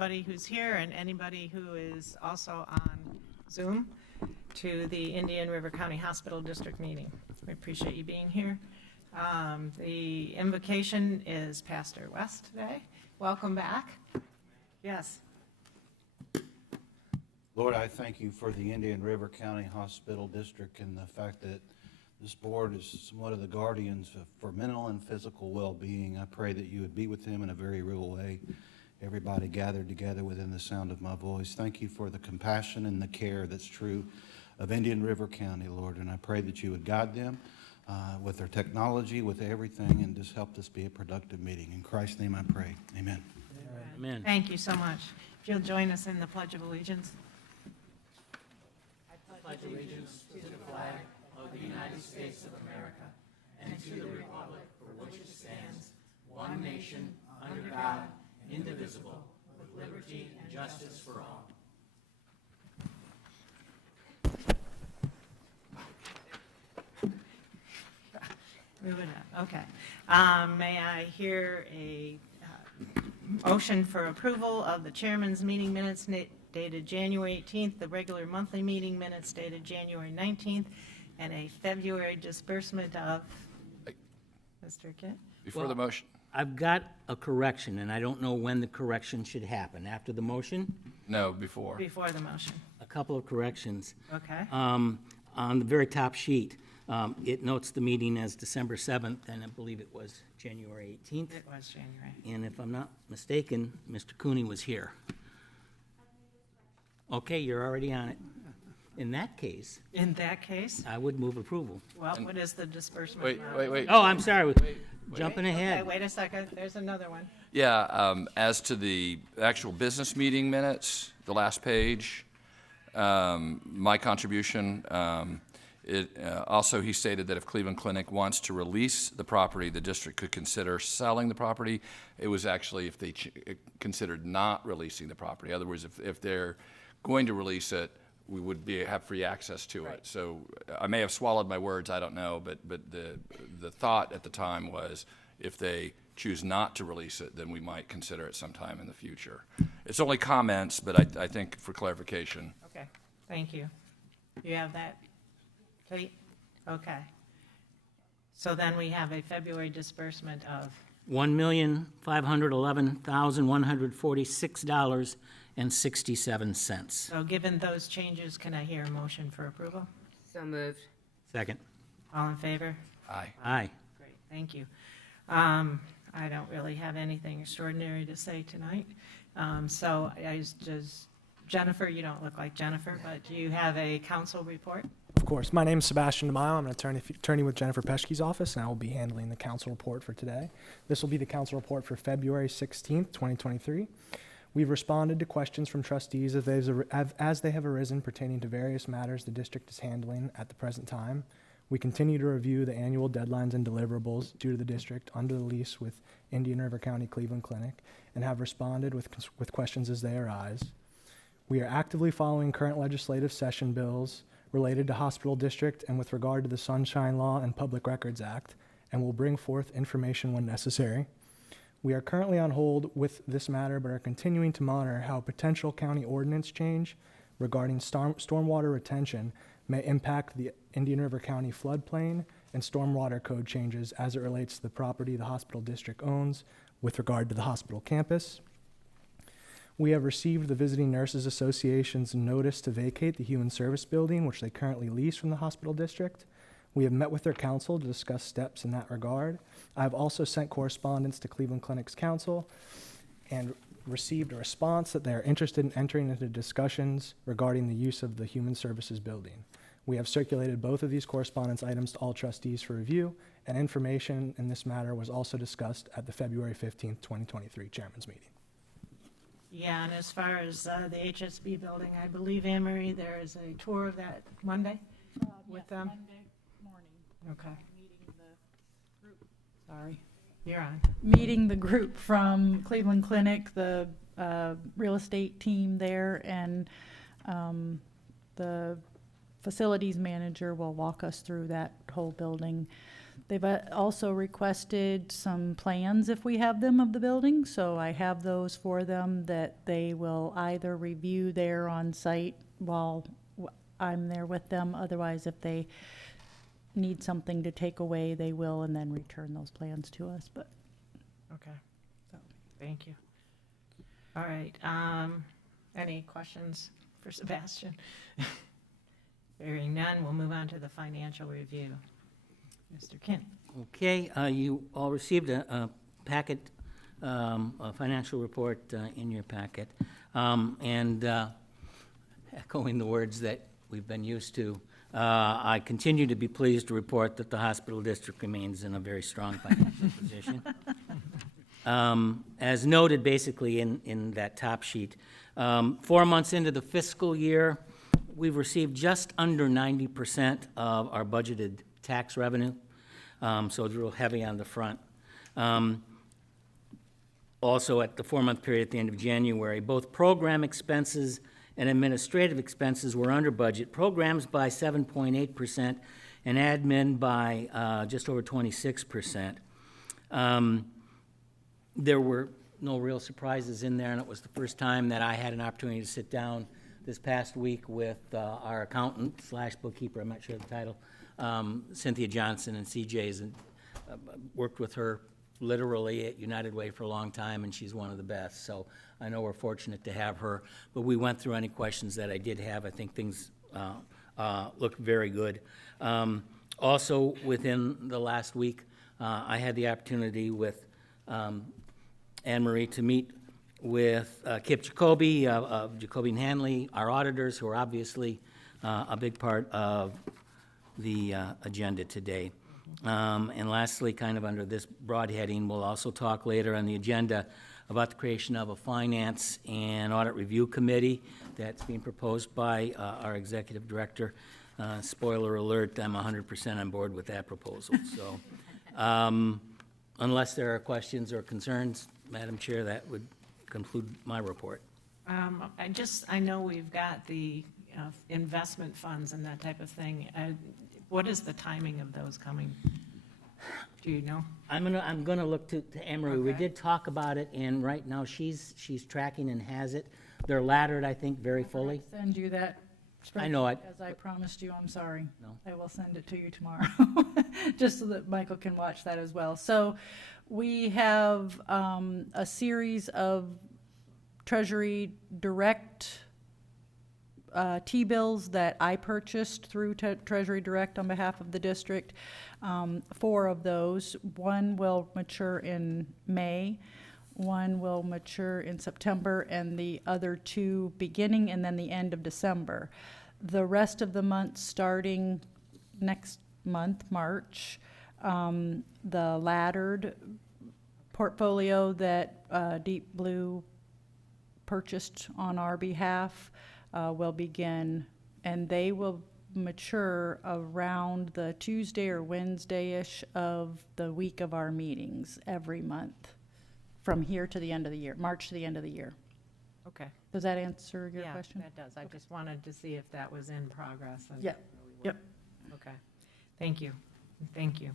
Anybody who's here and anybody who is also on Zoom to the Indian River County Hospital District meeting. We appreciate you being here. The invocation is Pastor West today. Welcome back. Yes. Lord, I thank you for the Indian River County Hospital District and the fact that this board is somewhat of the guardians for mental and physical well-being. I pray that you would be with them in a very real way. Everybody gathered together within the sound of my voice. Thank you for the compassion and the care that's true of Indian River County, Lord, and I pray that you would guide them with their technology, with everything, and just help this be a productive meeting. In Christ's name I pray. Amen. Amen. Thank you so much. If you'll join us in the Pledge of Allegiance. Pledge allegiance to the flag of the United States of America and to the republic for which it stands, one nation, under God, indivisible, with liberty and justice for all. Moving on. Okay. May I hear a motion for approval of the chairman's meeting minutes dated January 18th, the regular monthly meeting minutes dated January 19th, and a February disbursement of, Mr. Kitt? Before the motion, I've got a correction, and I don't know when the correction should happen. After the motion? no, before. Before the motion. A couple of corrections. Okay. On the very top sheet, it notes the meeting as December 7th, and I believe it was January 18th. It was January. And if I'm not mistaken, Mr. Cooney was here. Okay, you're already on it. In that case, In that case, I would move approval. well, what is the disbursement? Wait, amount? wait, wait. Oh, I'm sorry, jumping Okay, ahead. wait a second. There's another one. Yeah, as to the actual business meeting minutes, the last page, my contribution, also he stated that if Cleveland Clinic wants to release the property, the district could consider selling the property. It was actually if they considered not releasing the property. In other words, if they're going to release it, we would have free access to it. So I may have swallowed my words, I don't know, but the thought at the time was if they choose not to release it, then we might consider it sometime in the future. It's only comments, but I think for clarification. Okay, thank you. You have that, Kate? Okay. So then we have a February disbursement of, $1,511,146.67. so given those changes, can I hear a motion for approval? So moved. Second. All in favor? Aye. Aye. Great, thank you. I don't really have anything extraordinary to say tonight. So Jennifer, you don't look like Jennifer, but do you have a council report? Of course. My name is Sebastian DeMaio. I'm an attorney with Jennifer Peschke's office, and I will be handling the council report for today. This will be the council report for February 16th, 2023. We've responded to questions from trustees as they have arisen pertaining to various matters the district is handling at the present time. We continue to review the annual deadlines and deliverables due to the district under the lease with Indian River County Cleveland Clinic and have responded with questions as they arise. We are actively following current legislative session bills related to hospital district and with regard to the Sunshine Law and Public Records Act, and will bring forth information when necessary. We are currently on hold with this matter, but are continuing to monitor how potential county ordinance change regarding stormwater retention may impact the Indian River County floodplain and stormwater code changes as it relates to the property the hospital district owns with regard to the hospital campus. We have received the Visiting Nurses Association's notice to vacate the Human Service Building, which they currently lease from the hospital district. We have met with their council to discuss steps in that regard. I have also sent correspondence to Cleveland Clinic's council and received a response that they are interested in entering into discussions regarding the use of the Human Services Building. We have circulated both of these correspondence items to all trustees for review, and information in this matter was also discussed at the February 15th, 2023 chairman's meeting. Yeah, and as far as the HSB building, I believe, Anne Marie, there is a tour of that Monday with them? Monday morning, Okay, meeting the group. sorry. You're on. Meeting the group from Cleveland Clinic, the real estate team there, and the facilities manager will walk us through that whole building. They've also requested some plans, if we have them, of the building, so I have those for them that they will either review there on site while I'm there with them. Otherwise, if they need something to take away, they will, and then return those plans to us, but. Okay, thank you. All right, any questions for Sebastian? Hearing none, we'll move on to the financial review. Mr. Kinney. Okay, you all received a packet, a financial report in your packet. And echoing the words that we've been used to, I continue to be pleased to report that the hospital district remains in a very strong financial position. As noted basically in that top sheet, 4 months into the fiscal year, we've received just under 90% of our budgeted tax revenue, so it's real heavy on the front. Also, at the 4-month period at the end of January, both program expenses and administrative expenses were under budget. Programs by 7.8% and admin by just over 26%. There were no real surprises in there, and it was the first time that I had an opportunity to sit down this past week with our accountant / bookkeeper, I'm not sure of the title, Cynthia Johnson, and CJ's, and worked with her literally at United Way for a long time, and she's one of the best. So I know we're fortunate to have her. But we went through any questions that I did have. I think things looked very good. Also, within the last week, I had the opportunity with Anne Marie to meet with Kip Jacoby of Jacoby and Hanley, our auditors, who are obviously a big part of the agenda today. And lastly, kind of under this broad heading, we'll also talk later on the agenda about the creation of a finance and audit review committee that's being proposed by our executive director. Spoiler alert, I'm 100% on board with that proposal. So unless there are questions or concerns, Madam Chair, that would conclude my report. I know we've got the investment funds and that type of thing. What is the timing of those coming? Do you know? I'm gonna look to Anne Marie. We Okay. did talk about it, and right now she's tracking and has it. They're laddered, I think, very fully. Send you that I know it. spreadsheet as I promised you, I'm sorry. No. I will send it to you tomorrow, just so that Michael can watch that as well. So we have a series of Treasury Direct T-bills that I purchased through Treasury Direct on behalf of the district. 4 of those. One will mature in May, one will mature in September, and the other 2 beginning and then the end of December. The rest of the months, starting next month, March, the laddered portfolio that Deep Blue purchased on our behalf will begin, and they will mature around the Tuesday or Wednesday-ish of the week of our meetings every month, from here to the end of the year, March to the end of the year. Okay. Does that answer your Yeah, question? that does. I just wanted to see if that was in progress. and- Yeah. Yep. Okay. Thank you. Thank you.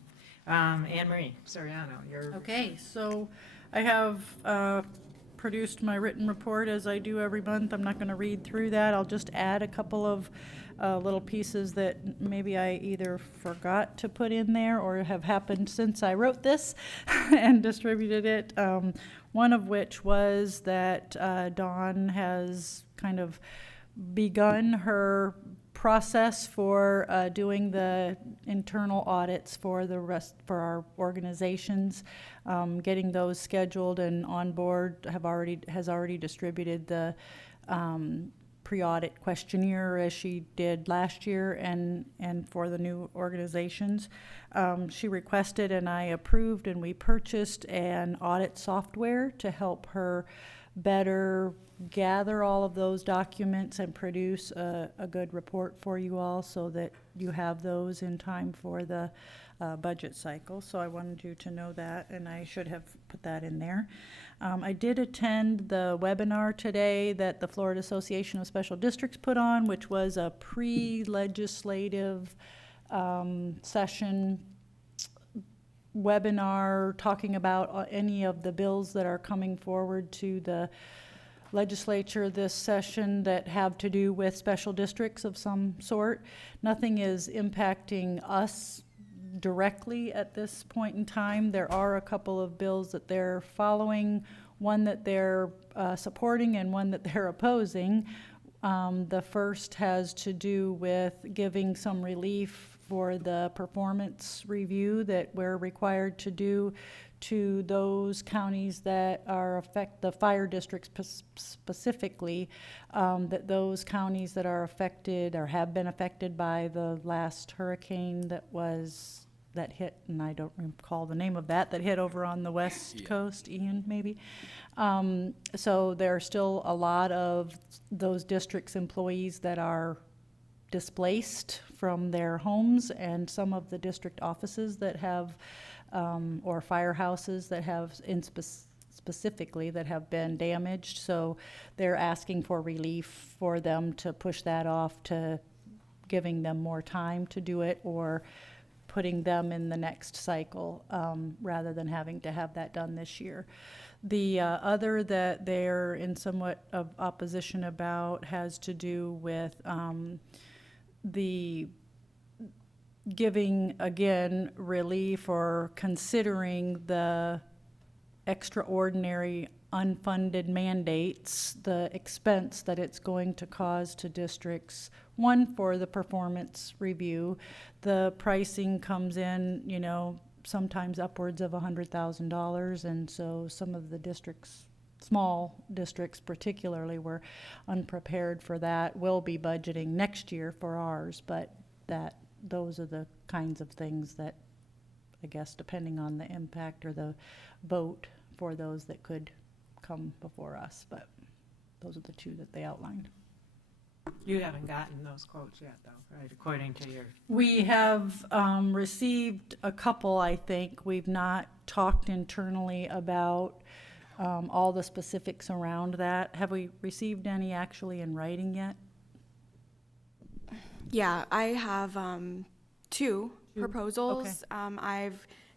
Anne Marie Soriano, your. Okay, so I have produced my written report as I do every month. I'm not going to read through that. I'll just add a couple of little pieces that maybe I either forgot to put in there or have happened since I wrote this and distributed it. One of which was that Dawn has kind of begun her process for doing the internal audits for our organizations, getting those scheduled and on board. Has already distributed the pre-audit questionnaire as she did last year and for the new organizations. She requested and I approved, and we purchased an audit software to help her better gather all of those documents and produce a good report for you all so that you have those in time for the budget cycle. So I wanted you to know that, and I should have put that in there. I did attend the webinar today that the Florida Association of Special Districts put on, which was a pre-legislative session webinar talking about any of the bills that are coming forward to the legislature this session that have to do with special districts of some sort. Nothing is impacting us directly at this point in time. There are a couple of bills that they're following, one that they're supporting and one that they're opposing. The first has to do with giving some relief for the performance review that we're required to do to those counties that are the fire districts specifically, that those counties that are affected or have been affected by the last hurricane that hit, and I don't recall the name of that hit over on the west coast, Ian, maybe. So there are still a lot of those districts' employees that are displaced from their homes, and some of the district offices that have, or firehouses that have, specifically, that have been damaged. So they're asking for relief for them to push that off to giving them more time to do it, or putting them in the next cycle, rather than having to have that done this year. The other that they're in somewhat of opposition about has to do with the giving, again, relief or considering the extraordinary unfunded mandates, the expense that it's going to cause to districts. One, for the performance review. The pricing comes in, sometimes upwards of $100,000, and so some of the districts, small districts particularly, were unprepared for that. We'll be budgeting next year for ours, but those are the kinds of things that, I guess, depending on the impact or the vote for those that could come before us, but those are the two that they outlined. You haven't gotten those quotes yet, though, right, according to your... We have received a couple, I think. We've not talked internally about all the specifics around that. Have we received any actually in writing yet? Yeah, I have two proposals. Okay.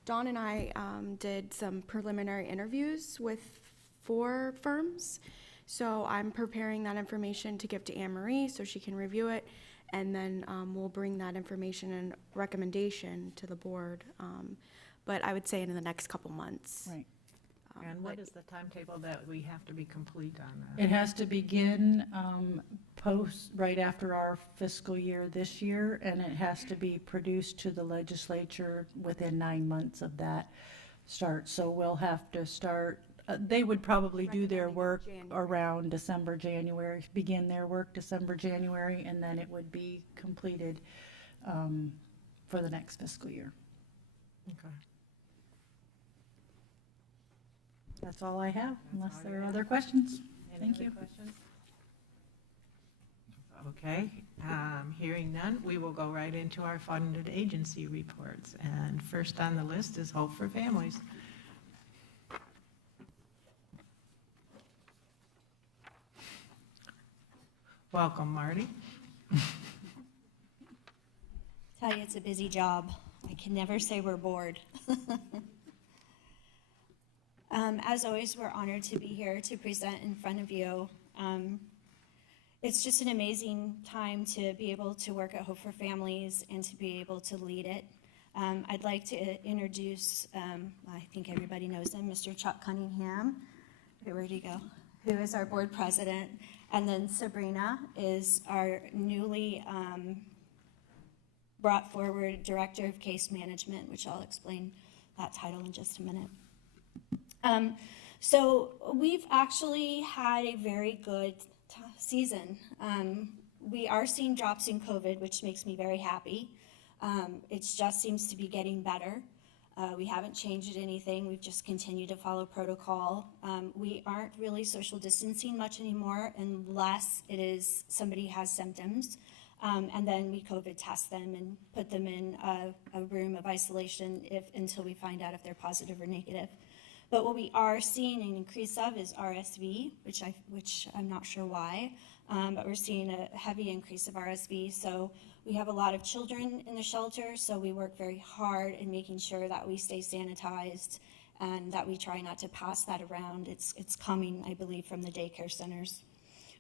Dawn and I did some preliminary interviews with 4 firms. So I'm preparing that information to give to Anne Marie so she can review it. And then we'll bring that information and recommendation to the board. But I would say in the next couple months. Right. And what is the timetable that we have to be complete on that? It has to begin right after our fiscal year this year, and it has to be produced to the legislature within 9 months of that start. So we'll have to start, they would probably do their work around December, January, begin their work December, January, and then it would be completed for the next fiscal year. Okay. That's all I have, unless there are other questions. Thank you. Questions? Okay, hearing none, we will go right into our funded agency reports. And first on the list is Hope for Families. Welcome, Marty. Tell you, it's a busy job. I can never say we're bored. As always, we're honored to be here to present in front of you. It's just an amazing time to be able to work at Hope for Families and to be able to lead it. I'd like to introduce, I think everybody knows him, Mr. Chuck Cunningham. Where'd he go? Who is our board president. And then Sabrina is our newly brought forward Director of Case Management, which I'll explain that title in just a minute. So we've actually had a very good season. We are seeing drops in COVID, which makes me very happy. It just seems to be getting better. We haven't changed anything. We've just continued to follow protocol. We aren't really social distancing much anymore unless it is somebody has symptoms. And then we COVID test them and put them in a room of isolation until we find out if they're positive or negative. But what we are seeing an increase of is RSV, which I'm not sure why, but we're seeing a heavy increase of RSV. So we have a lot of children in the shelter, so we work very hard in making sure that we stay sanitized and that we try not to pass that around. It's coming, I believe, from the daycare centers.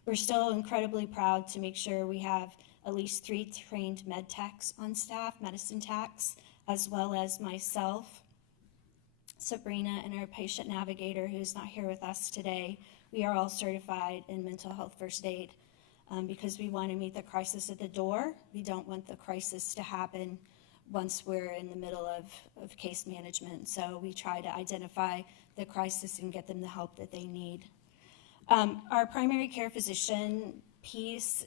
We're still incredibly proud to make sure we have at least 3 trained med techs on staff, medicine techs, as well as myself, Sabrina, and our patient navigator, who's not here with us today. We are all certified in mental health first aid because we want to meet the crisis at the door. We don't want the crisis to happen once we're in the middle of case management. So we try to identify the crisis and get them the help that they need. Our primary care physician piece,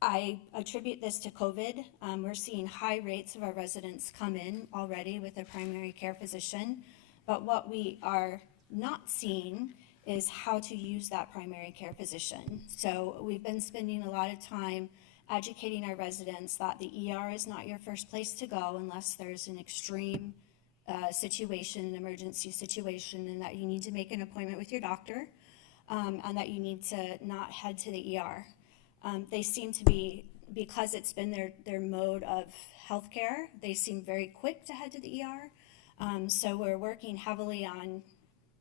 I attribute this to COVID. We're seeing high rates of our residents come in already with a primary care physician, but what we are not seeing is how to use that primary care physician. So we've been spending a lot of time educating our residents that the ER is not your first place to go unless there's an extreme situation, an emergency situation, and that you need to make an appointment with your doctor, and that you need to not head to the ER. They seem to be, because it's been their mode of healthcare, they seem very quick to head to the ER. So we're working heavily on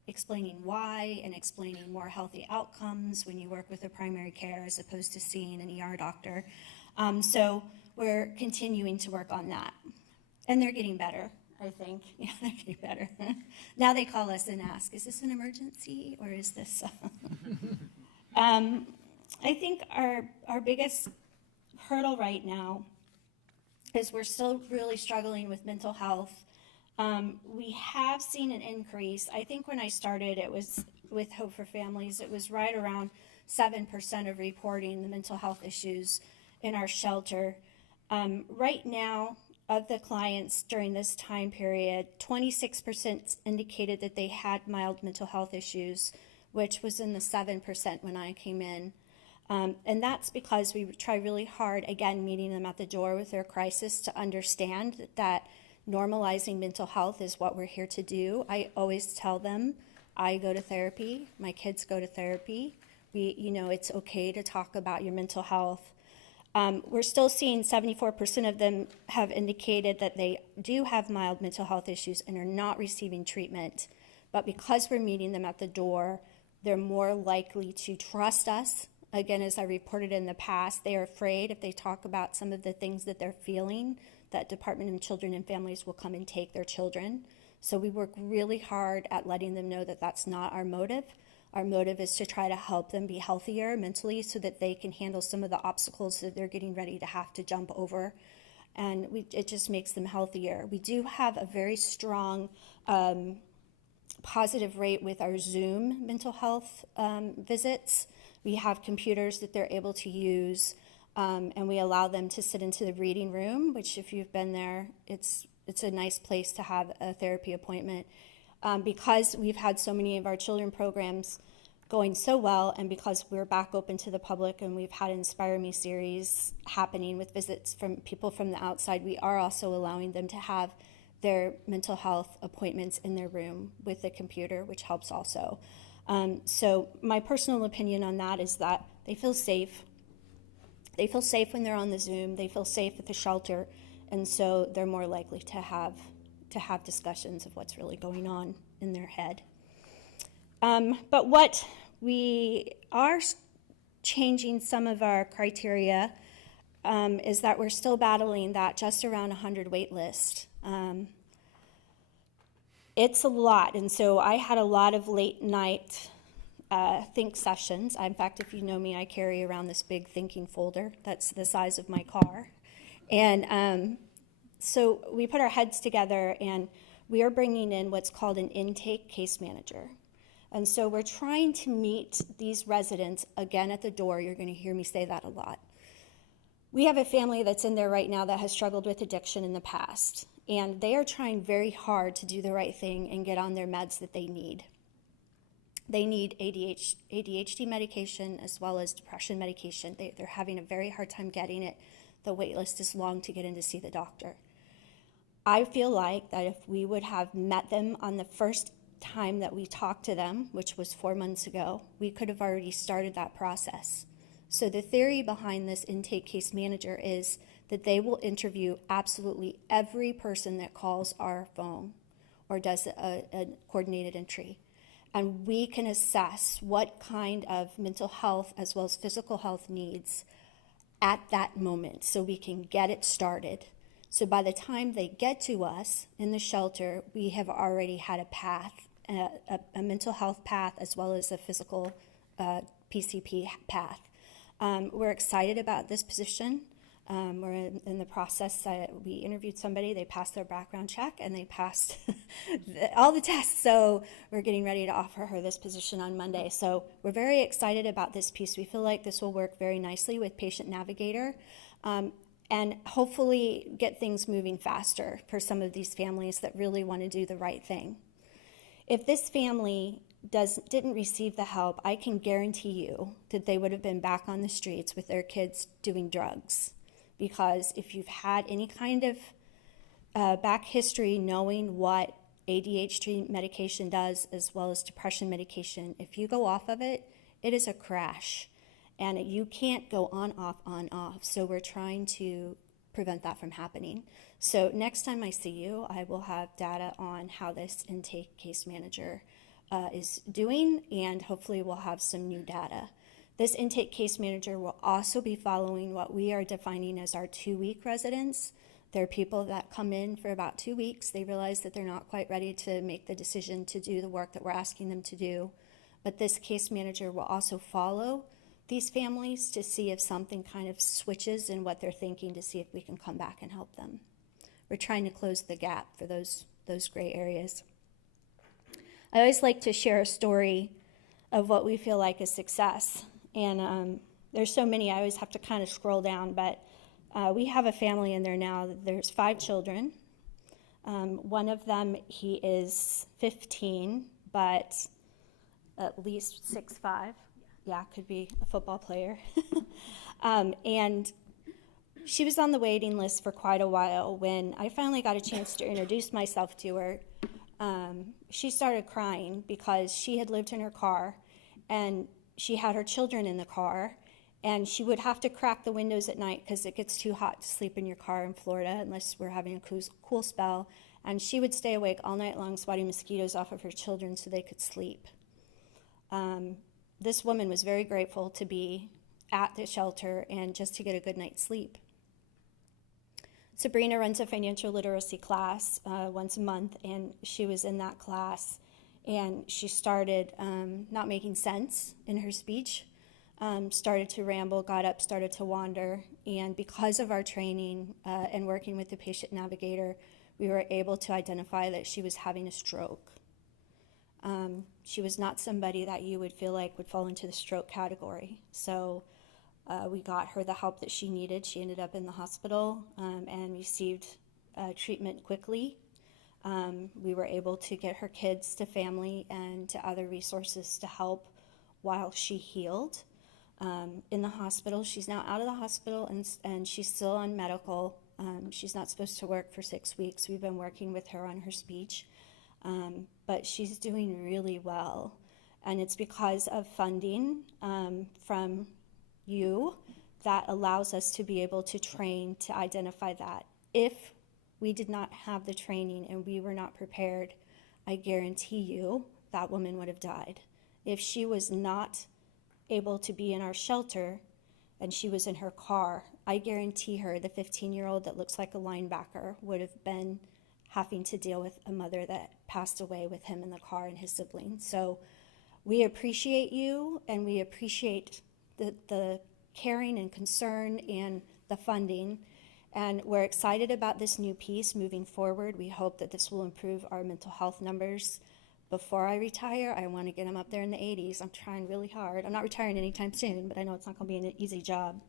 explaining why and explaining more healthy outcomes when you work with a primary care as opposed to seeing an ER doctor. So we're continuing to work on that. And they're getting better, I think. Yeah, they're getting better. Now they call us and ask, is this an emergency or is this... I think our biggest hurdle right now is we're still really struggling with mental health. We have seen an increase. I think when I started, it was with Hope for Families, it was right around 7% of reporting the mental health issues in our shelter. Right now, of the clients during this time period, 26% indicated that they had mild mental health issues, which was in the 7% when I came in. And that's because we try really hard, again, meeting them at the door with their crisis to understand that normalizing mental health is what we're here to do. I always tell them, I go to therapy, my kids go to therapy. It's okay to talk about your mental health. We're still seeing 74% of them have indicated that they do have mild mental health issues and are not receiving treatment. But because we're meeting them at the door, they're more likely to trust us. Again, as I reported in the past, they are afraid if they talk about some of the things that they're feeling, that Department of Children and Families will come and take their children. So we work really hard at letting them know that that's not our motive. Our motive is to try to help them be healthier mentally so that they can handle some of the obstacles that they're getting ready to have to jump over. And it just makes them healthier. We do have a very strong positive rate with our Zoom mental health visits. We have computers that they're able to use, and we allow them to sit into the reading room, which if you've been there, it's a nice place to have a therapy appointment. Because we've had so many of our children programs going so well, and because we're back open to the public and we've had Inspire Me series happening with visits from people from the outside, we are also allowing them to have their mental health appointments in their room with the computer, which helps also. So my personal opinion on that is that they feel safe. They feel safe when they're on the Zoom. They feel safe at the shelter, and so they're more likely to have discussions of what's really going on in their head. But what we are changing some of our criteria is that we're still battling that just around 100 wait list. It's a lot, and so I had a lot of late night think sessions. In fact, if you know me, I carry around this big thinking folder that's the size of my car. And so we put our heads together, and we are bringing in what's called an intake case manager. And so we're trying to meet these residents again at the door. You're going to hear me say that a lot. We have a family that's in there right now that has struggled with addiction in the past, and they are trying very hard to do the right thing and get on their meds that they need. They need ADHD medication as well as depression medication. They're having a very hard time getting it. The wait list is long to get in to see the doctor. I feel like that if we would have met them on the first time that we talked to them, which was 4 months ago, we could have already started that process. So the theory behind this intake case manager is that they will interview absolutely every person that calls our phone or does a coordinated entry. And we can assess what kind of mental health as well as physical health needs at that moment so we can get it started. So by the time they get to us in the shelter, we have already had a path, a mental health path as well as a physical PCP path. We're excited about this position. We're in the process. We interviewed somebody, they passed their background check, and they passed all the tests. So we're getting ready to offer her this position on Monday. So we're very excited about this piece. We feel like this will work very nicely with Patient Navigator and hopefully get things moving faster for some of these families that really want to do the right thing. If this family didn't receive the help, I can guarantee you that they would have been back on the streets with their kids doing drugs. Because if you've had any kind of back history knowing what ADHD medication does as well as depression medication, if you go off of it, it is a crash. And you can't go on, off. So we're trying to prevent that from happening. So next time I see you, I will have data on how this intake case manager is doing, and hopefully we'll have some new data. This intake case manager will also be following what we are defining as our 2-week residents. There are people that come in for about 2 weeks. They realize that they're not quite ready to make the decision to do the work that we're asking them to do. But this case manager will also follow these families to see if something kind of switches in what they're thinking, to see if we can come back and help them. We're trying to close the gap for those gray areas. I always like to share a story of what we feel like is success. And there's so many, I always have to kind of scroll down, but we have a family in there now. There's 5 children. One of them, he is 15, but at least 6'5". Yeah, could be a football player. And she was on the waiting list for quite a while. When I finally got a chance to introduce myself to her, she started crying because she had lived in her car and she had her children in the car, and she would have to crack the windows at night because it gets too hot to sleep in your car in Florida unless we're having a cool spell. And she would stay awake all night long swatting mosquitoes off of her children so they could sleep. This woman was very grateful to be at the shelter and just to get a good night's sleep. Sabrina runs a financial literacy class once a month, and she was in that class, and she started not making sense in her speech, started to ramble, got up, started to wander, and because of our training and working with the Patient Navigator, we were able to identify that she was having a stroke. She was not somebody that you would feel like would fall into the stroke category. So we got her the help that she needed. She ended up in the hospital and received treatment quickly. We were able to get her kids to family and to other resources to help while she healed. In the hospital, she's now out of the hospital and she's still on medical. She's not supposed to work for 6 weeks. We've been working with her on her speech. But she's doing really well, and it's because of funding from you that allows us to be able to train to identify that. If we did not have the training and we were not prepared, I guarantee you that woman would have died. If she was not able to be in our shelter and she was in her car, I guarantee her the 15-year-old that looks like a linebacker would have been having to deal with a mother that passed away with him in the car and his siblings. So we appreciate you, and we appreciate the caring and concern and the funding. And we're excited about this new piece moving forward. We hope that this will improve our mental health numbers. Before I retire, I want to get them up there in the 80s. I'm trying really hard. I'm not retiring anytime soon, but I know it's not going to be an easy job.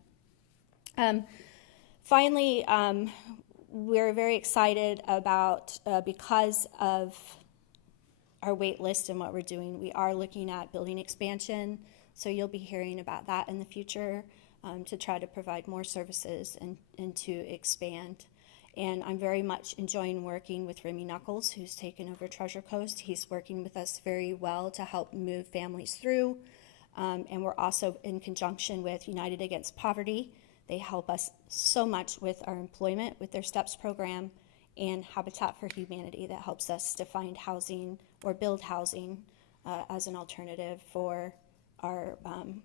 Finally, we're very excited about, because of our wait list and what we're doing, we are looking at building expansion. So you'll be hearing about that in the future to try to provide more services and to expand. And I'm very much enjoying working with Remy Knuckles, who's taken over Treasure Coast. He's working with us very well to help move families through. And we're also in conjunction with United Against Poverty. They help us so much with our employment, with their STEPS program, and Habitat for Humanity that helps us to find housing or build housing as an alternative for our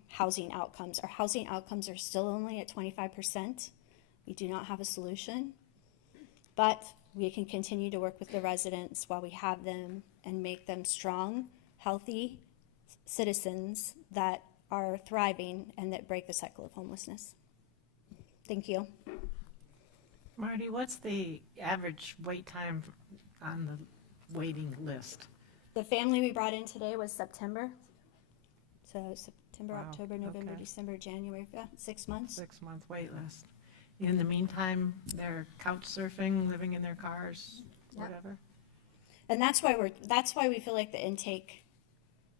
housing outcomes. Our housing outcomes are still only at 25%. We do not have a solution, but we can continue to work with the residents while we have them and make them strong, healthy citizens that are thriving and that break the cycle of homelessness. Thank you. Marty, what's the average wait time on the waiting list? The family we brought in today was September. So September, Wow, October, November, okay. December, January, 6 months. 6-month wait list. In the meantime, they're couch surfing, living in their cars, Yep. whatever? And that's why we feel like the intake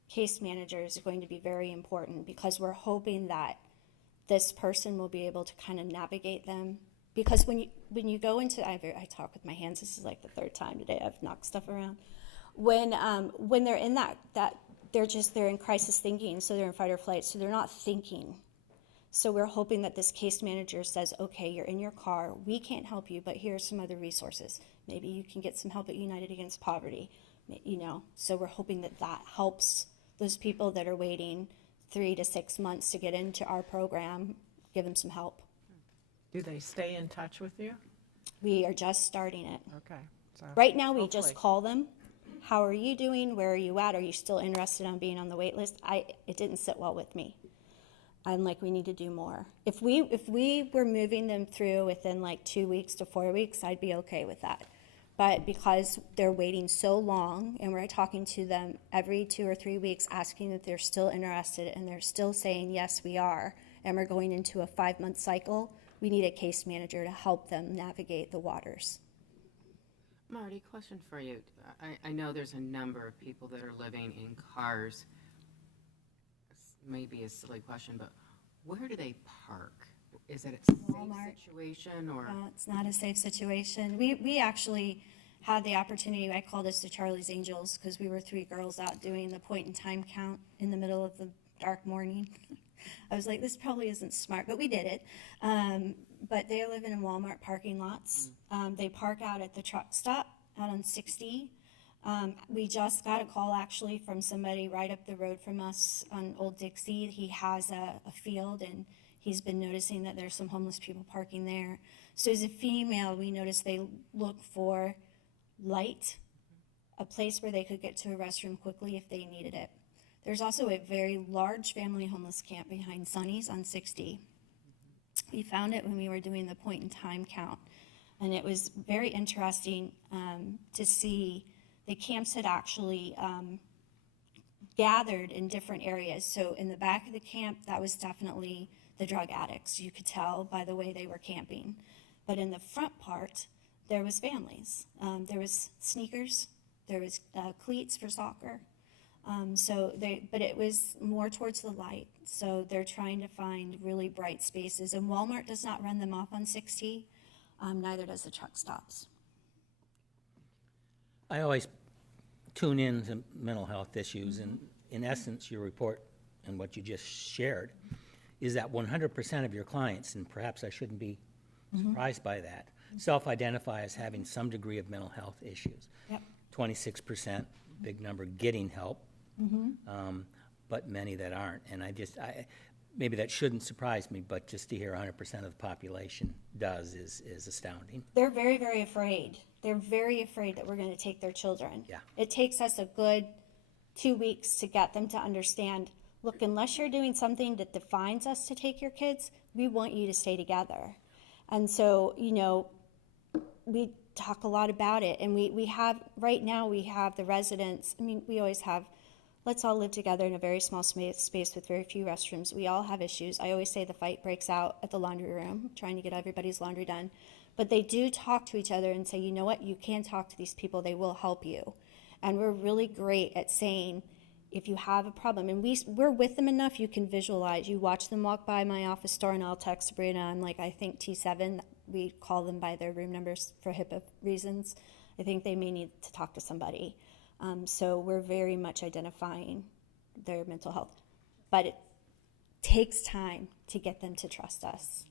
case manager is going to be very important, because we're hoping that this person will be able to kind of navigate them. Because when you go into, I talk with my hands, this is like the third time today I've knocked stuff around. When they're in that they're in crisis thinking, so they're in fight or flight, so they're not thinking. So we're hoping that this case manager says, okay, you're in your car, we can't help you, but here are some other resources. Maybe you can get some help at United Against Poverty, So we're hoping that helps those people that are waiting 3 to 6 months to get into our program, give them some help. Do they stay in touch with you? We are just starting it. Okay. So Right now, we just hopefully. call them. How are you doing? Where are you at? Are you still interested in being on the wait list? It didn't sit well with me. I'm like, we need to do more. If we were moving them through within like 2 weeks to 4 weeks, I'd be okay with that. But because they're waiting so long, and we're talking to them every 2 or 3 weeks, asking if they're still interested, and they're still saying, yes, we are, and we're going into a 5-month cycle, we need a case manager to help them navigate the waters. Marty, question for you. I know there's a number of people that are living in cars. This may be a silly question, but where do they park? Is it a safe Walmart. situation or? No, it's not a safe situation. We actually had the opportunity, I called us the Charlie's Angels, because we were 3 girls out doing the point in time count in the middle of the dark morning. I was like, this probably isn't smart, but we did it. But they live in Walmart parking lots. They park out at the truck stop out on 60. We just got a call actually from somebody right up the road from us on Old Dixie. He has a field, and he's been noticing that there's some homeless people parking there. So as a female, we noticed they look for light, a place where they could get to a restroom quickly if they needed it. There's also a very large family homeless camp behind Sunny's on 60. We found it when we were doing the point in time count, and it was very interesting to see the camps had actually gathered in different areas. So in the back of the camp, that was definitely the drug addicts. You could tell by the way they were camping. But in the front part, there was families. There was sneakers. There was cleats for soccer. But it was more towards the light. So they're trying to find really bright spaces. And Walmart does not run them off on 60. Neither does the truck stops. I always tune in to mental health issues, and in essence, your report and what you just shared is that 100% of your clients, and perhaps I shouldn't be surprised by that, self-identify as having some degree of mental health issues. Yep. 26%, big number, getting help, but many that aren't. And maybe that shouldn't surprise me, but just to hear 100% of the population does is astounding. They're very, very afraid. They're very afraid that we're going to take their children. Yeah. It takes us a good 2 weeks to get them to understand, look, unless you're doing something that defines us to take your kids, we want you to stay together. And so, we talk a lot about it. And we have, right now, we have the residents, we always have, let's all live together in a very small space with very few restrooms. We all have issues. I always say the fight breaks out at the laundry room, trying to get everybody's laundry done. But they do talk to each other and say, you know what, you can talk to these people, they will help you. And we're really great at saying, if you have a problem, and we're with them enough, you can visualize. You watch them walk by my office door, and I'll text Sabrina. I'm like, I think T7. We call them by their room numbers for HIPAA reasons. I think they may need to talk to somebody. So we're very much identifying their mental health, but it takes time to get them to trust us.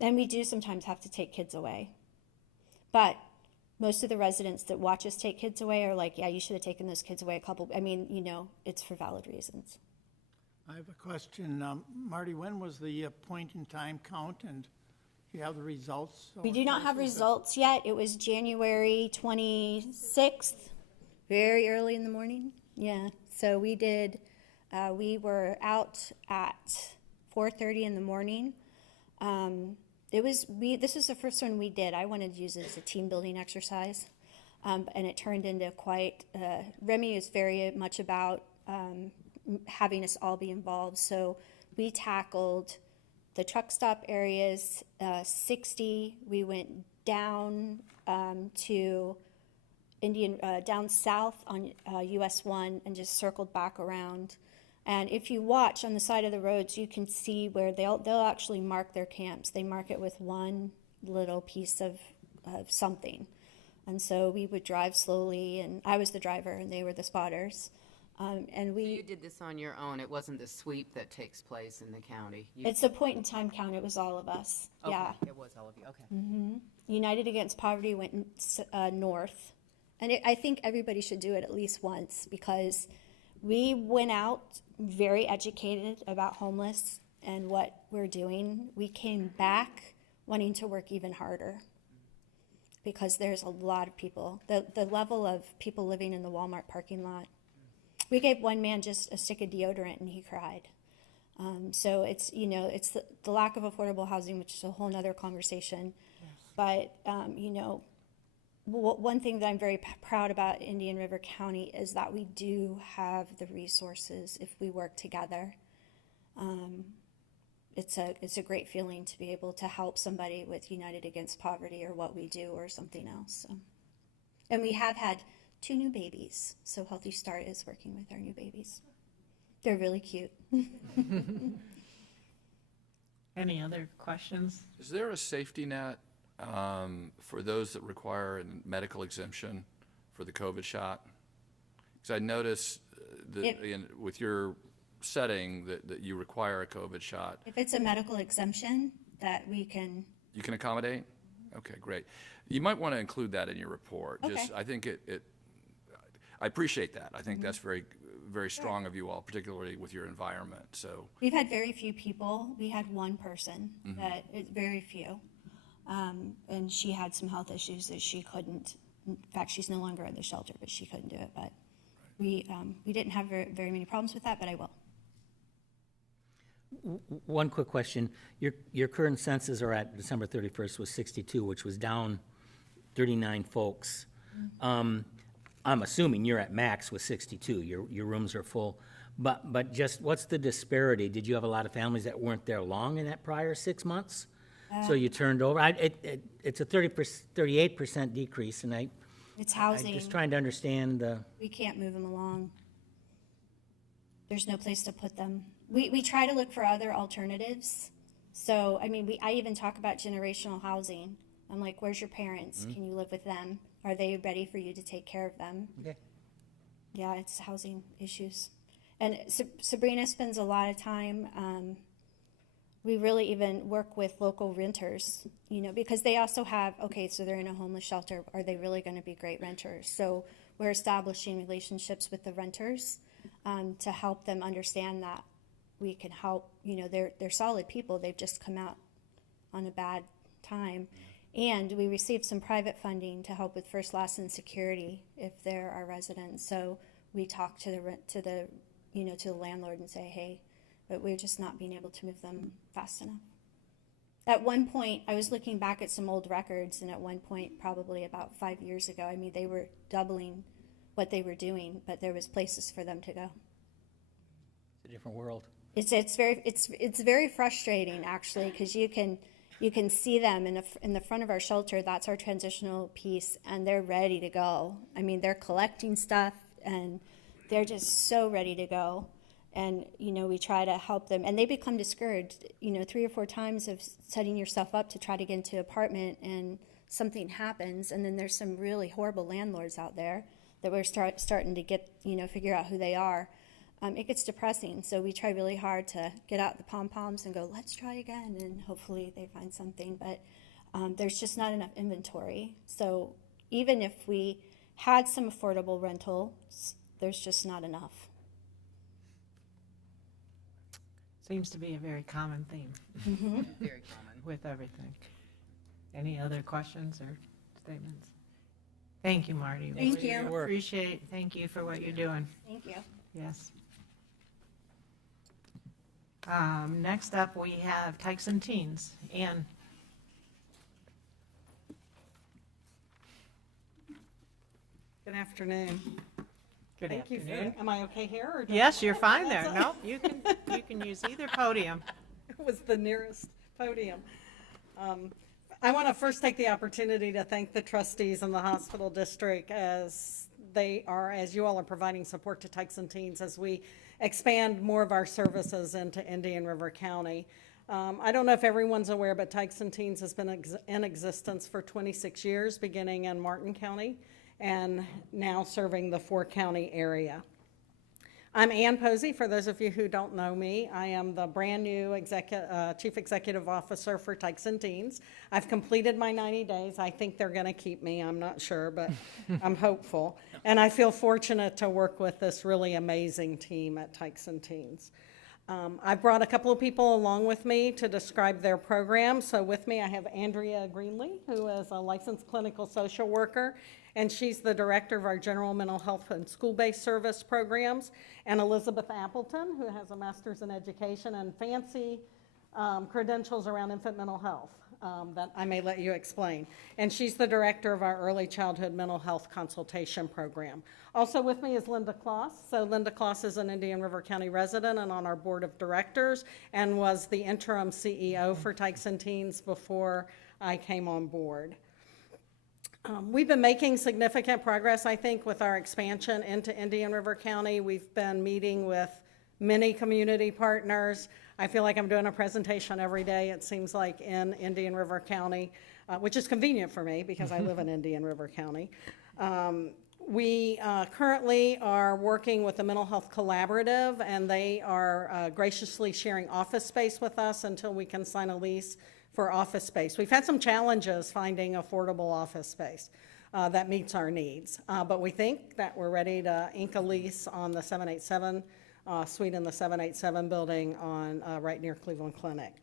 And we do sometimes have to take kids away, but most of the residents that watch us take kids away are like, yeah, you should have taken those kids away it's for valid reasons. I have a question. Marty, when was the point in time count, and do you have the results? We do not have results yet. It was January 26th, very early in the morning. Yeah, so we were out at 4:30 in the morning. This was the first one we did. I wanted to use it as a team building exercise, and it turned into quite, Remy is very much about having us all be involved. So we tackled the truck stop areas, 60. We went down to down south on US 1 and just circled back around. And if you watch on the side of the roads, you can see where they'll actually mark their camps. They mark it with one little piece of something. And so we would drive slowly, and I was the driver and they were the spotters. And So you did this on your own? It wasn't the sweep that takes place in the county? It's a point in time count. It was all of us. Okay, Yeah. it was all of you, okay. United Against Poverty went north. And I think everybody should do it at least once, because we went out very educated about homeless and what we're doing. We came back wanting to work even harder, because there's a lot of people. The level of people living in the Walmart parking lot. We gave one man just a stick of deodorant and he cried. So it's the lack of affordable housing, which is a whole nother conversation. But, one thing that I'm very proud about Indian River County is that we do have the resources if we work together. It's a great feeling to be able to help somebody with United Against Poverty or what we do or something else. So. And we have had 2 new babies, so Healthy Start is working with our new babies. They're really cute. Any other questions? Is there a safety net for those that require a medical exemption for the COVID shot? Because I noticed that with your setting that you require a COVID shot. If it's a medical exemption that we can. You can accommodate? Okay, great. You might want to include that in your report. Okay. I think I appreciate that. I think that's very, very strong of you all, particularly with your environment, so. We've had very few people. We had one person, very few. And she had some health issues that she couldn't, in fact, she's no longer in the shelter, but she couldn't do it. But we didn't have very many problems with that, but I will. One quick question. Your current census are at December 31st was 62, which was down 39 folks. I'm assuming you're at max with 62. Your rooms are full. But just what's the disparity? Did you have a lot of families that weren't there long in that prior 6 months? So you turned over. It's a 38% decrease, and It's I'm housing. just trying to understand the. We can't move them along. There's no place to put them. We try to look for other alternatives. So, I even talk about generational housing. I'm like, where's your parents? Can you live with them? Are they ready for you to take care of them? Okay. Yeah, it's housing issues. And Sabrina spends a lot of time, we really even work with local renters, because they also have, so they're in a homeless shelter. Are they really going to be great renters? So we're establishing relationships with the renters to help them understand that we can help. They're solid people. They've just come out on a bad time. And we received some private funding to help with first, last, and security if they're our residents. So we talk to the landlord and say, hey, but we're just not being able to move them fast enough. At one point, I was looking back at some old records, and at one point, probably about 5 years ago, they were doubling what they were doing, but there was places for them to go. It's a different world. It's very frustrating, actually, because you can see them in the front of our shelter. That's our transitional piece, and they're ready to go. They're collecting stuff, and they're just so ready to go. And, we try to help them, and they become discouraged, 3 or 4 times of setting yourself up to try to get into an apartment, and something happens, and then there's some really horrible landlords out there that we're starting to get, figure out who they are. It gets depressing, so we try really hard to get out the pom-poms and go, let's try again, and hopefully they find something, but there's just not enough inventory. So even if we had some affordable rentals, there's just not enough. Seems to be a very common theme Very common. with everything. Any other questions or statements? Thank you, Marty. Thank We you. Thank you for what you're doing. Thank you. Yes. Next up, we have Tyson Teens. Ann? Good afternoon. Good Thank you afternoon. am I okay here? Or Yes, you're fine there. No, you can use either podium. It was the nearest podium. I want to first take the opportunity to thank the trustees and the hospital district as you all are providing support to Tyson Teens as we expand more of our services into Indian River County. I don't know if everyone's aware, but Tyson Teens has been in existence for 26 years, beginning in Martin County and now serving the 4-county area. I'm Ann Posey, for those of you who don't know me. I am the brand-new Chief Executive Officer for Tyson Teens. I've completed my 90 days. I think they're going to keep me. I'm not sure, but I'm hopeful. And I feel fortunate to work with this really amazing team at Tyson Teens. I've brought a couple of people along with me to describe their program. So with me, I have Andrea Greenlee, who is a licensed clinical social worker, and she's the director of our general mental health and school-based service programs, and Elizabeth Appleton, who has a master's in education and fancy credentials around infant mental health that I may let you explain. And she's the director of our early childhood mental health consultation program. Also with me is Linda Kloss. So Linda Kloss is an Indian River County resident and on our board of directors and was the interim CEO for Tyson Teens before I came on board. We've been making significant progress, I think, with our expansion into Indian River County. We've been meeting with many community partners. I feel like I'm doing a presentation every day, it seems like, in Indian River County, which is convenient for me because I live in Indian River County. We currently are working with the Mental Health Collaborative, and they are graciously sharing office space with us until we can sign a lease for office space. We've had some challenges finding affordable office space that meets our needs, but we think that we're ready to ink a lease on the 787 suite in the 787 building on right near Cleveland Clinic.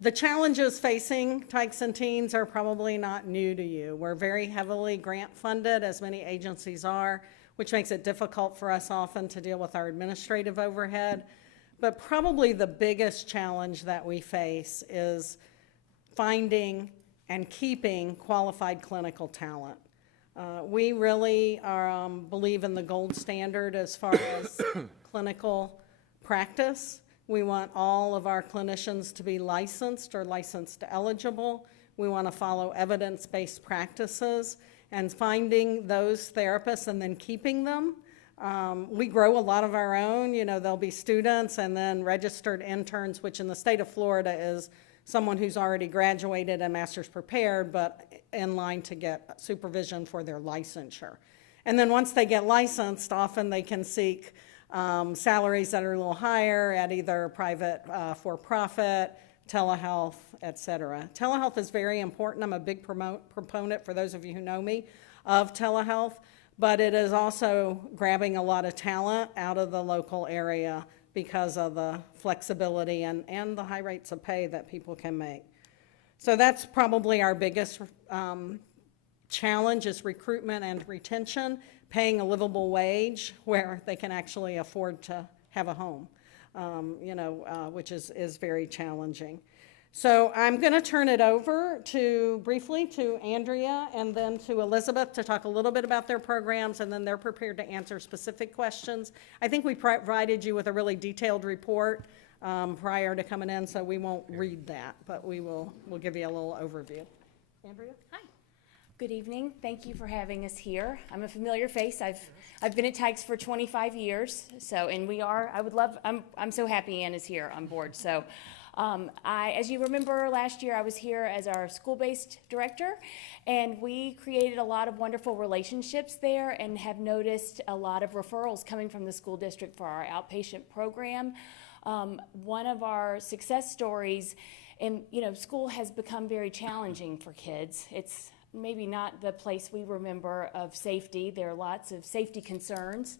The challenges facing Tyson Teens are probably not new to you. We're very heavily grant funded, as many agencies are, which makes it difficult for us often to deal with our administrative overhead. But probably the biggest challenge that we face is finding and keeping qualified clinical talent. We really believe in the gold standard as far as clinical practice. We want all of our clinicians to be licensed or licensed eligible. We want to follow evidence-based practices and finding those therapists and then keeping them. We grow a lot of our own. There'll be students and then registered interns, which in the state of Florida is someone who's already graduated and master's prepared, but in line to get supervision for their licensure. And then once they get licensed, often they can seek salaries that are a little higher at either private for-profit, telehealth, et cetera. Telehealth is very important. I'm a big proponent, for those of you who know me, of telehealth, but it is also grabbing a lot of talent out of the local area because of the flexibility and the high rates of pay that people can make. So that's probably our biggest challenge is recruitment and retention, paying a livable wage where they can actually afford to have a home, which is very challenging. So I'm going to turn it over briefly to Andrea and then to Elizabeth to talk a little bit about their programs, and then they're prepared to answer specific questions. I think we provided you with a really detailed report prior to coming in, so we won't read that, but we'll give you a little overview. Andrea? Hi. Good evening. Thank you for having us here. I'm a familiar face. I've been at Tykes for 25 years. So, and I'm so happy Ann is here on board. So, as you remember, last year I was here as our school-based director, and we created a lot of wonderful relationships there and have noticed a lot of referrals coming from the school district for our outpatient program. One of our success stories, and school has become very challenging for kids. It's maybe not the place we remember of safety. There are lots of safety concerns,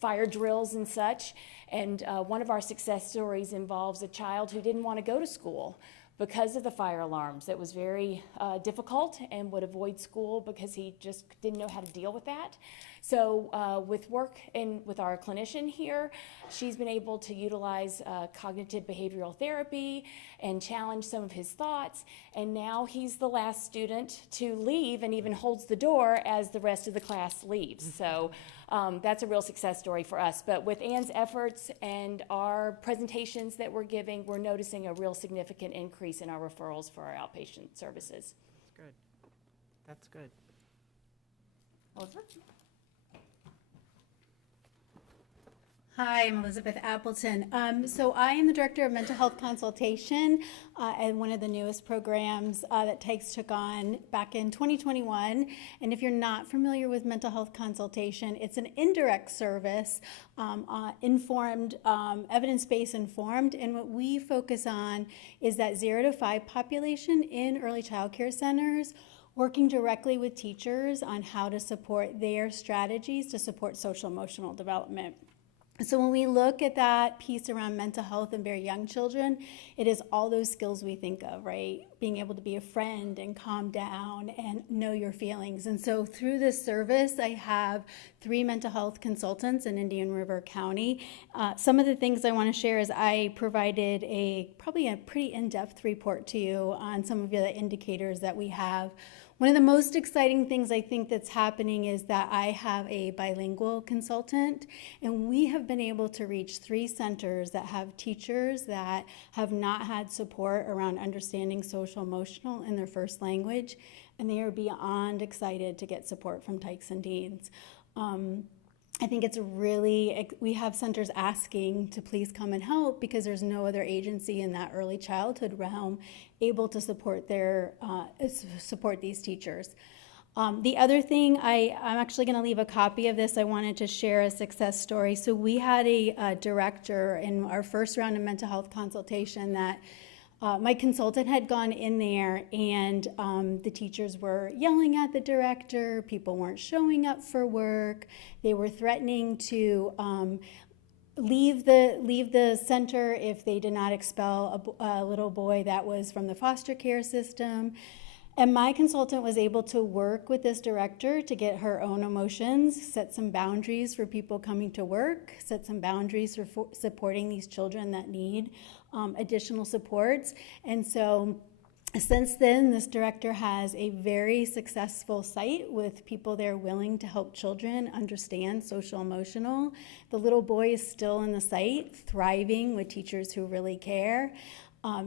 fire drills and such. And one of our success stories involves a child who didn't want to go to school because of the fire alarms. It was very difficult and would avoid school because he just didn't know how to deal with that. So with work and with our clinician here, she's been able to utilize cognitive behavioral therapy and challenge some of his thoughts. And now he's the last student to leave and even holds the door as the rest of the class leaves. So that's a real success story for us. But with Ann's efforts and our presentations that we're giving, we're noticing a real significant increase in our referrals for our outpatient services. Good. That's good. Elizabeth? Hi, I'm Elizabeth Appleton. So I am the Director of Mental Health Consultation and one of the newest programs that Tykes took on back in 2021. And if you're not familiar with mental health consultation, it's an indirect service, informed, evidence-based informed. And what we focus on is that 0 to 5 population in early child care centers, working directly with teachers on how to support their strategies to support social emotional development. So when we look at that piece around mental health in very young children, it is all those skills we think of, right? Being able to be a friend and calm down and know your feelings. And so through this service, I have 3 mental health consultants in Indian River County. Some of the things I want to share is I provided probably a pretty in-depth report to you on some of the indicators that we have. One of the most exciting things I think that's happening is that I have a bilingual consultant, and we have been able to reach 3 centers that have teachers that have not had support around understanding social emotional in their first language, and they are beyond excited to get support from Tykes and Deans. I think it's we have centers asking to please come and help because there's no other agency in that early childhood realm able to support these teachers. The other thing, I'm actually going to leave a copy of this. I wanted to share a success story. So we had a director in our first round of mental health consultation that my consultant had gone in there, and the teachers were yelling at the director. People weren't showing up for work. They were threatening to leave the center if they did not expel a little boy that was from the foster care system. And my consultant was able to work with this director to get her own emotions, set some boundaries for people coming to work, set some boundaries for supporting these children that need additional supports. And so since then, this director has a very successful site with people there willing to help children understand social emotional. The little boy is still in the site, thriving with teachers who really care.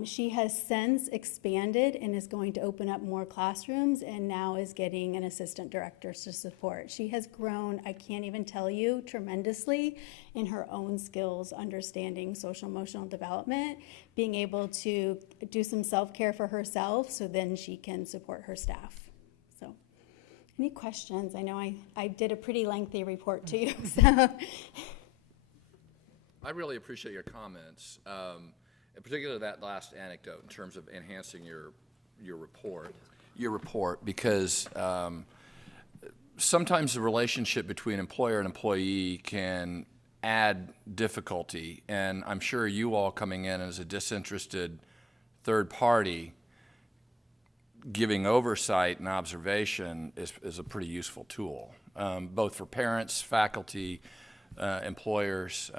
She has since expanded and is going to open up more classrooms and now is getting an assistant director to support. She has grown, I can't even tell you, tremendously in her own skills, understanding social emotional development, being able to do some self-care for herself so then she can support her staff. So, any questions? I know I did a pretty lengthy report to you. So. I really appreciate your comments. In particular, that last anecdote in terms of enhancing your report, because sometimes the relationship between employer and employee can add difficulty, and I'm sure you all coming in as a disinterested third party giving oversight and observation is a pretty useful tool, both for parents, faculty, employers.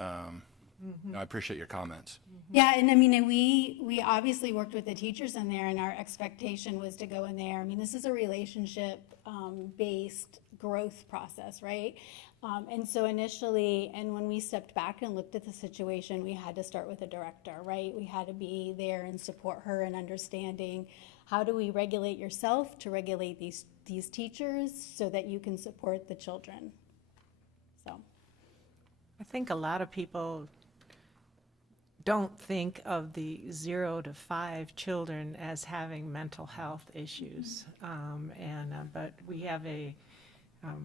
I appreciate your comments. Yeah, and I mean, we obviously worked with the teachers in there, and our expectation was to go in there. I mean, this is a relationship based growth process, right? And so initially, and when we stepped back and looked at the situation, we had to start with a director, right? We had to be there and support her in understanding how do we regulate yourself to regulate these teachers so that you can support the children. So. I think a lot of people don't think of the 0 to 5 children as having mental health issues. But we have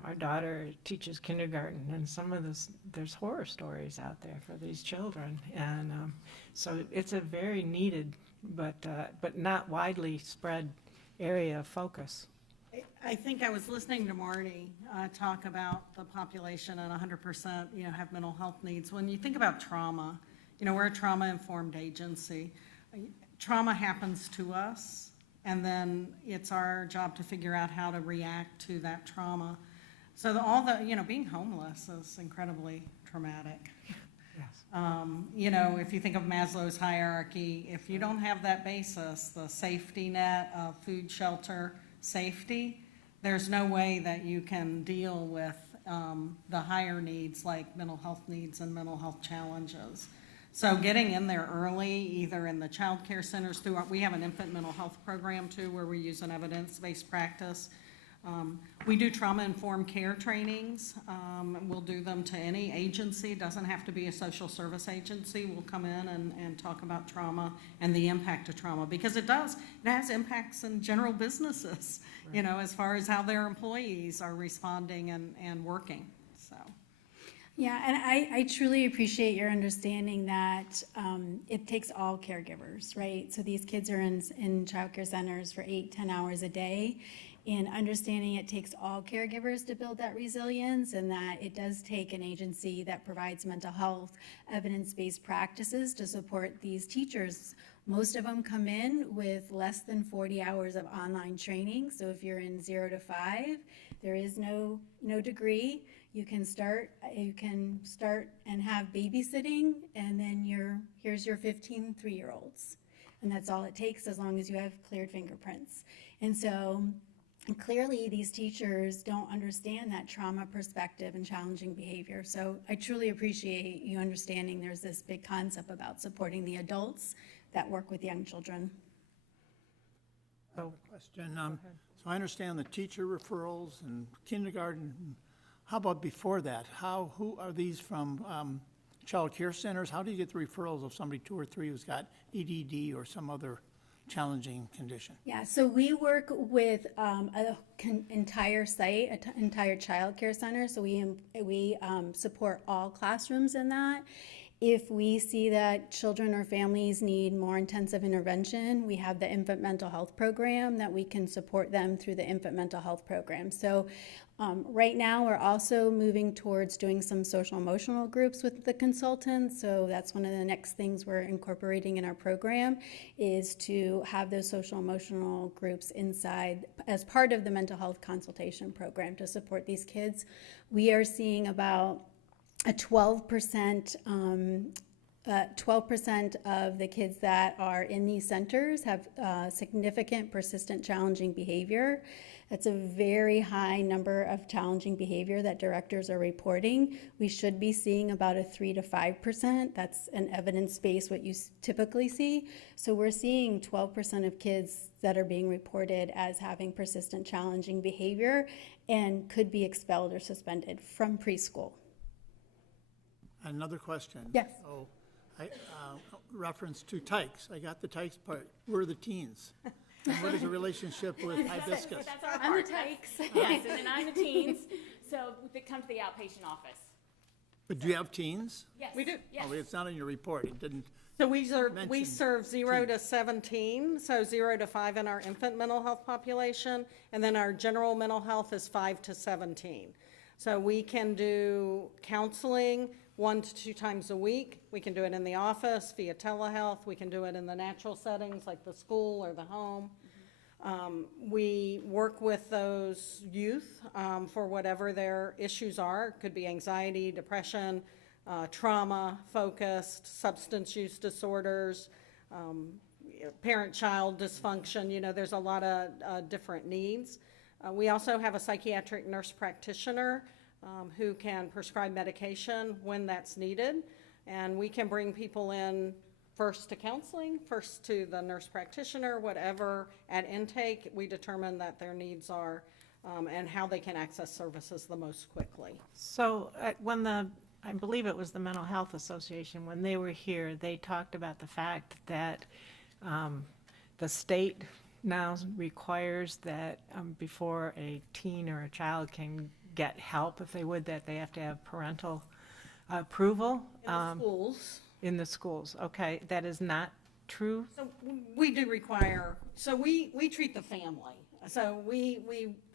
our daughter teaches kindergarten, and some of there's horror stories out there for these children. And so it's a very needed, but not widely spread area of focus. I think I was listening to Marty talk about the population and 100%, have mental health needs. When you think about trauma, we're a trauma-informed agency. Trauma happens to us, and then it's our job to figure out how to react to that trauma. So being homeless is incredibly traumatic. If you think of Maslow's hierarchy, if you don't have that basis, the safety net of food, shelter, safety, there's no way that you can deal with the higher needs like mental health needs and mental health challenges. So getting in there early, either in the child care centers we have an infant mental health program too, where we use an evidence-based practice. We do trauma-informed care trainings. We'll do them to any agency. It doesn't have to be a social service agency. We'll come in and talk about trauma and the impact of trauma, because it has impacts in general businesses, right. As far as how their employees are responding and working, so. Yeah, and I truly appreciate your understanding that it takes all caregivers, right? So these kids are in childcare centers for 8-10 hours a day, and understanding it takes all caregivers to build that resilience, and that it does take an agency that provides mental health evidence-based practices to support these teachers. Most of them come in with less than 40 hours of online training. So if you're in 0 to 5, there is no degree. You can start and have babysitting, and then here's your 15 3-year-olds. And that's all it takes, as long as you have cleared fingerprints. And so clearly these teachers don't understand that trauma perspective and challenging behavior. So I truly appreciate you understanding there's this big concept about supporting the adults that work with young children. Question. So I understand the teacher referrals and kindergarten. How about before that? Who are these from child care centers? How do you get the referrals of somebody 2 or 3 who's got EDD or some other challenging condition? Yeah, so we work with entire site, entire child care center. So we support all classrooms in that. If we see that children or families need more intensive intervention, we have the infant mental health program that we can support them through the infant mental health program. So right now we're also moving towards doing some social emotional groups with the consultants. So that's one of the next things we're incorporating in our program, is to have those social emotional groups inside as part of the mental health consultation program to support these kids. We are seeing about a 12% of the kids that are in these centers have significant, persistent, challenging behavior. That's a very high number of challenging behavior that directors are reporting. We should be seeing about a 3 to 5%. That's an evidence-based, what you typically see. So we're seeing 12% of kids that are being reported as having persistent, challenging behavior and could be expelled or suspended from preschool. Another question. Yes. So, reference to Tykes. I got the Tykes part. We're the teens. And what is the relationship with Hibiscus? That's our I'm the part. Tykes. Yes, and then I'm the teens, so they come to the outpatient office. But do you have teens? Yes. We do. Yes. Oh, it's not in your report. It didn't. So we mention serve 0 to 17, so 0 to 5 in our infant mental health population, and then our general mental health is 5 to 17. So we can do counseling 1 to 2 times a week. We can do it in the office via telehealth. We can do it in the natural settings like the school or the home. We work with those youth for whatever their issues are. It could be anxiety, depression, trauma focused, substance use disorders, parent-child dysfunction. There's a lot of different needs. We also have a psychiatric nurse practitioner who can prescribe medication when that's needed. And we can bring people in first to counseling, first to the nurse practitioner, whatever. At intake, we determine that their needs are and how they can access services the most quickly. So I believe it was the Mental Health Association, when they were here, they talked about the fact that the state now requires that before a teen or a child can get help, if they would, that they have to have parental approval. In the schools. In the schools, okay, that is not true? So we do require, so we treat the family. So we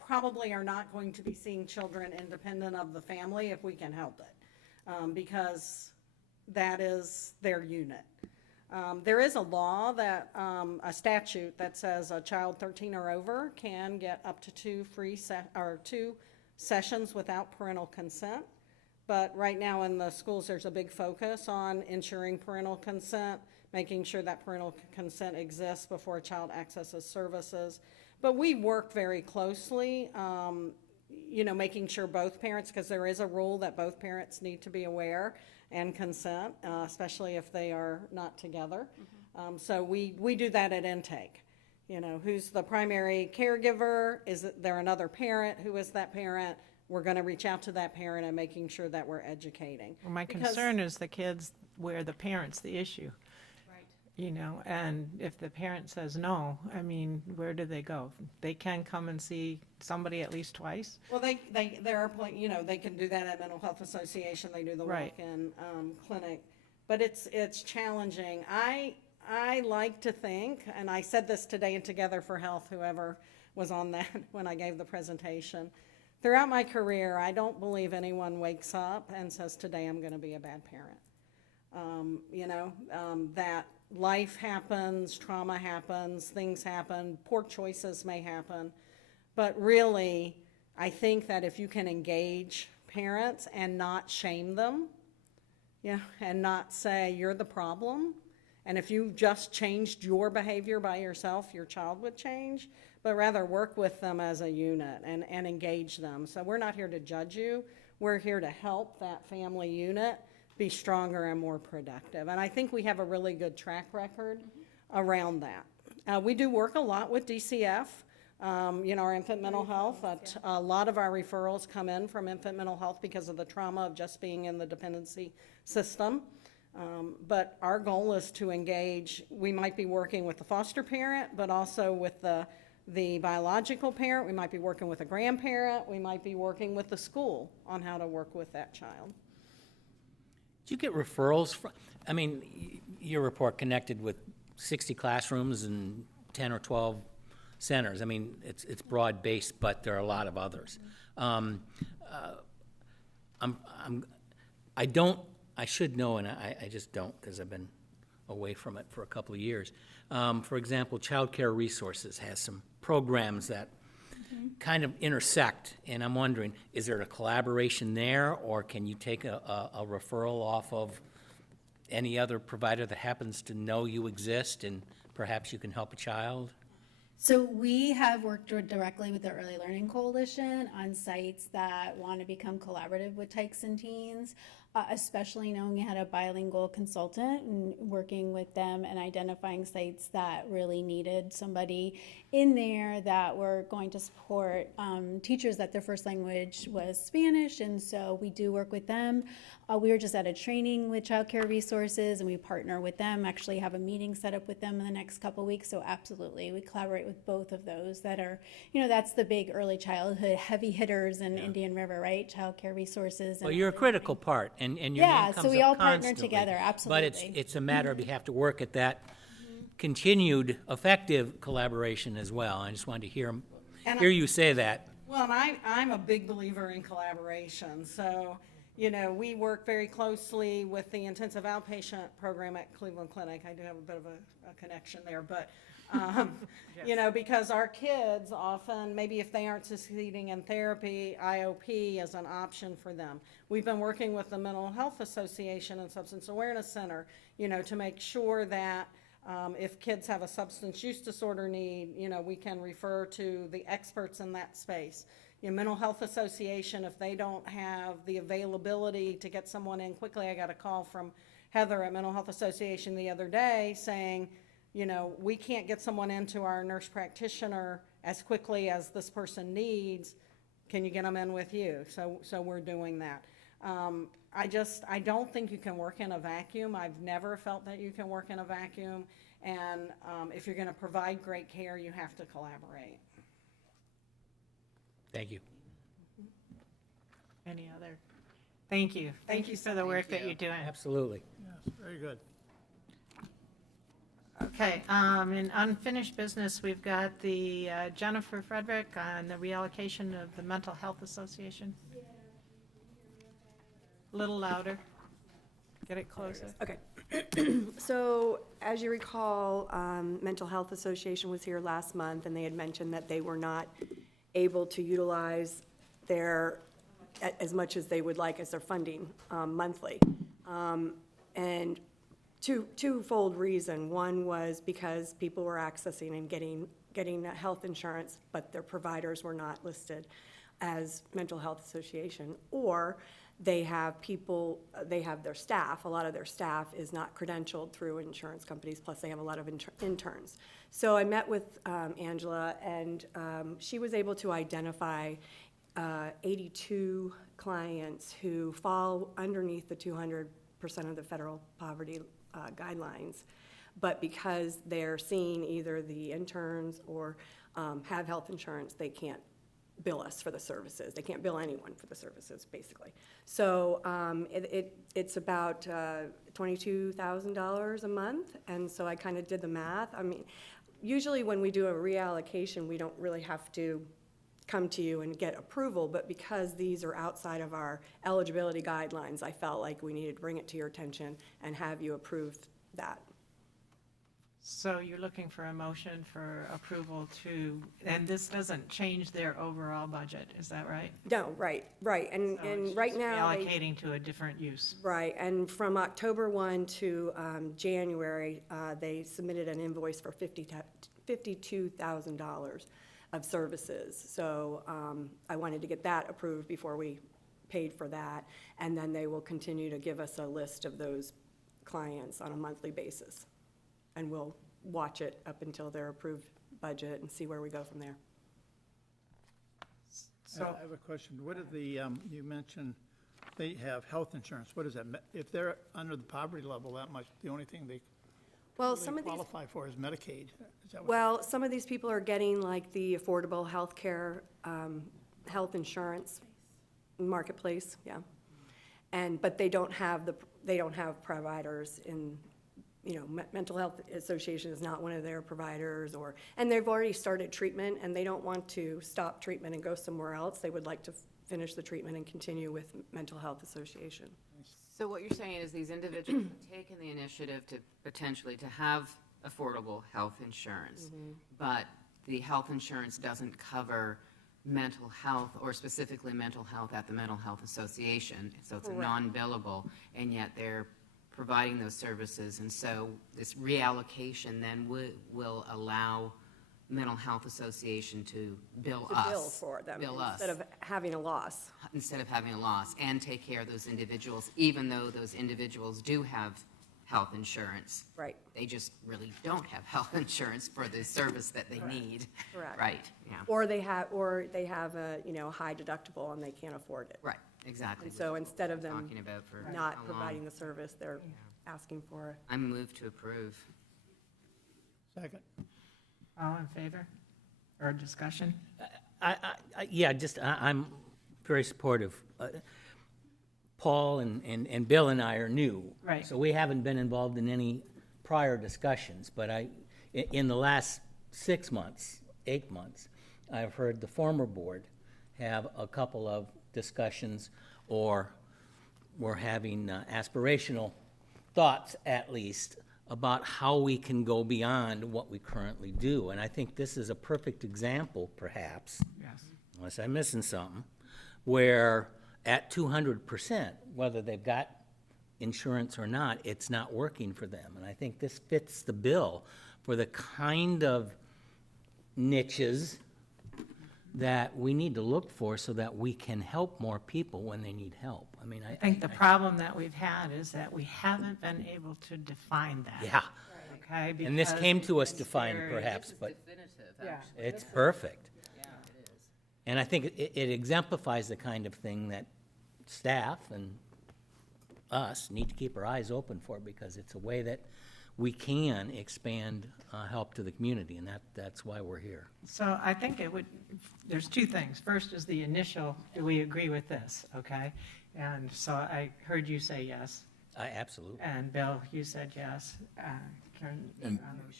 probably are not going to be seeing children independent of the family if we can help it, because that is their unit. There is a law that, a statute that says a child 13 or over can get up to two sessions without parental consent. But right now in the schools, there's a big focus on ensuring parental consent, making sure that parental consent exists before a child accesses services. But we work very closely, making sure both parents, because there is a rule that both parents need to be aware and consent, especially if they are not together. So we do that at intake. Who's the primary caregiver? Is there another parent? Who is that parent? We're going to reach out to that parent and making sure that we're educating. Well, my Because- concern is the kids where the parent's the issue. And if the parent says no, I mean, where do they go? They can come and see somebody at least twice? Well, there are, they can do that at Mental Health Association, they do the Right. walk-in clinic, but it's challenging. I like to think, and I said this today in Together for Health, whoever was on that when I gave the presentation, throughout my career, I don't believe anyone wakes up and says, today I'm gonna be a bad parent. That life happens, trauma happens, things happen, poor choices may happen. But really, I think that if you can engage parents and not shame them, and not say you're the problem, and if you just changed your behavior by yourself, your child would change, but rather work with them as a unit and engage them. So we're not here to judge you. We're here to help that family unit be stronger and more productive. And I think we have a really good track record around that. We do work a lot with DCF, our infant mental health. A lot of our referrals come in from infant mental health because of the trauma of just being in the dependency system. But our goal is to engage, we might be working with the foster parent, but also with the biological parent. We might be working with a grandparent. We might be working with the school on how to work with that child. Do you get referrals from, your report connected with 60 classrooms and 10 or 12 centers. It's broad-based, but there are a lot of others. I should know, and I just don't, because I've been away from it for a couple of years. For example, Child Care Resources has some programs that kind of intersect, and I'm wondering, is there a collaboration there, or can you take a referral off of any other provider that happens to know you exist, and perhaps you can help a child? So we have worked directly with the Early Learning Coalition on sites that want to become collaborative with Tykes and Teens, especially knowing we had a bilingual consultant and working with them and identifying sites that really needed somebody in there that were going to support teachers that their first language was Spanish, and so we do work with them. We were just at a training with Child Care Resources, and we partner with them, actually have a meeting set up with them in the next couple of weeks, so absolutely, we collaborate with both of those that are, that's the big early childhood heavy hitters in Indian River, right? Child Care Resources. Well, you're a critical part, and your name comes so we up all partner constantly. together, absolutely. But it's a matter of you have to work at that continued effective collaboration as well. I just wanted to hear you say that. Well, and I'm a big believer in collaboration. So, we work very closely with the intensive outpatient program at Cleveland Clinic. I do have a bit of a connection there, but, because our kids often, maybe if they aren't succeeding in therapy, IOP is an option for them. We've been working with the Mental Health Association and Substance Awareness Center, to make sure that If kids have a substance use disorder need, you know, we can refer to the experts in that space. Your Mental Health Association, if they don't have the availability to get someone in quickly, I got a call from Heather at Mental Health Association the other day saying, you know, we can't get someone into our nurse practitioner as quickly as this person needs. Can you get them in with you? So we're doing that. I don't think you can work in a vacuum. I've never felt that you can work in a vacuum. And if you're going to provide great care, you have to collaborate. Thank you. Any other? Thank you. Thank you for the work that you're doing. Absolutely. Yes, very good. Okay, in unfinished business, we've got the Jennifer Frederick on the reallocation of the Mental Health Association. A little louder. Get it closer. Okay. So, as you recall, Mental Health Association was here last month, and they had mentioned that they were not able to utilize their, as much as they would like as their funding monthly. And twofold reason. One was because people were accessing and getting health insurance, but their providers were not listed as Mental Health Association, or they have their staff, a lot of their staff is not credentialed through insurance companies, plus they have a lot of interns. So I met with Angela, and she was able to identify 82 clients who fall underneath the 200% of the federal poverty guidelines. But because they're seeing either the interns or have health insurance, they can't bill us for the services. They can't bill anyone for the services, basically. So it's about $22,000 a month, and so I kind of did the math. I mean, usually when we do a reallocation, we don't really have to come to you and get approval, but because these are outside of our eligibility guidelines, I felt like we needed to bring it to your attention and have you approve that. So you're looking for a motion for approval to, and this doesn't change their overall budget, is that right? No, right. And So it's right just now, reallocating to a different use. right, and from October 1 to January, they submitted an invoice for $52,000 of services. So I wanted to get that approved before we paid for that, and then they will continue to give us a list of those clients on a monthly basis. And we'll watch it up until their approved budget and see where we go from there. So, I have a question. What are the, you mentioned they have health insurance. What is that? If they're under the poverty level that much, the only thing they Well, really some of these, qualify for is Medicaid. Is that what? well, some of these people are getting like the affordable health care, health insurance marketplace, yeah. But they don't have providers in, you know, Mental Health Association is not one of their providers, and they've already started treatment, and they don't want to stop treatment and go somewhere else. They would like to finish the treatment and continue with Mental Health Association. So what you're saying is these individuals have taken the initiative to potentially to have affordable health insurance, but the health insurance doesn't cover mental health, or specifically mental health at the Mental Health Association. So it's a non-billable, and yet they're providing those services. And so this reallocation then will allow Mental Health Association to bill us. To bill for them Bill us. instead of having a loss. Instead of having a loss, and take care of those individuals, even though those individuals do have health insurance. Right. They just really don't have health insurance for the service that they need. Correct. Right, yeah, Or they have a, you know, high deductible and they can't afford it. right, exactly. And so instead of them Talking about for not how long. providing the service, they're asking for it. I move to approve. Second. all in favor? Or discussion? I'm very supportive. Paul and Bill and I are new. Right. So we haven't been involved in any prior discussions, but in the last 6 months, 8 months, I've heard the former board have a couple of discussions, or we're having aspirational thoughts, at least, about how we can go beyond what we currently do. And I think this is a perfect example, perhaps, Yes. unless I'm missing something, where at 200%, whether they've got insurance or not, it's not working for them. And I think this fits the bill for the kind of niches that we need to look for so that we can help more people when they need help. I mean, I think the problem that we've had is that we haven't been able to define that. Yeah. Okay? And this because came to us it's defined very- perhaps, but Definitive, Yeah. actually. it's perfect. Yeah, it is. And I think it exemplifies the kind of thing that staff and us need to keep our eyes open for, because it's a way that we can expand help to the community, and that's why we're here. So I think it would, there's two things. First is the initial, do we agree with this, okay? And so I heard you say yes, Absolutely. and Bill, you said yes. Karen? And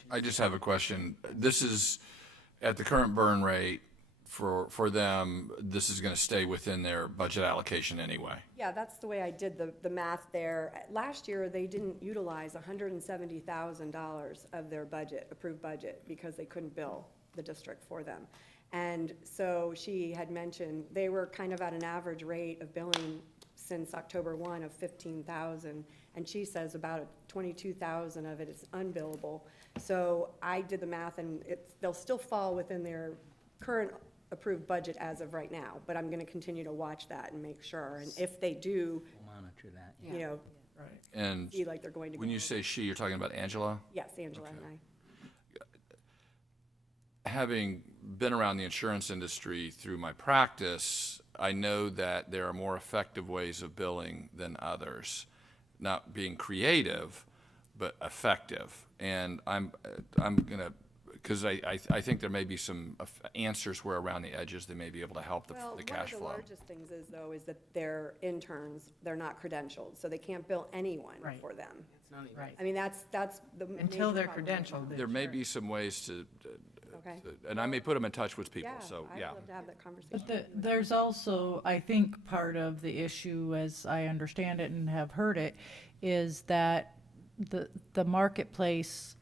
I just have a question. This is, at the current burn rate, for them, this is going to stay within their budget allocation anyway. Yeah, that's the way I did the math there. Last year, they didn't utilize $170,000 of their budget, approved budget, because they couldn't bill the district for them. And so she had mentioned they were kind of at an average rate of billing since October 1 of 15,000, and she says about 22,000 of it is unbillable. So I did the math, and they'll still fall within their current approved budget as of right now, but I'm gonna continue to watch that and make sure, and if they do, We'll monitor that. you know, And feel like they're going to. when go you over. say she, you're talking about Angela? Yes, Angela and I. Having been around the insurance industry through my practice, I know that there are more effective ways of billing than others. Not being creative, but effective. And I'm gonna, because I think there may be some answers where around the edges they may be able to help the cash Well, flow. one of the largest things is, though, is that they're interns, they're not credentialed, so they can't bill anyone Right. for them. It's not even. Right. I mean, that's the major Until they're problem. credentialed. There may be some ways to, Okay. and I may put them in touch with people, Yeah, so, I'd yeah. love to have that conversation. But there's also, I think, part of the issue, as I understand it and have heard it, is that the marketplace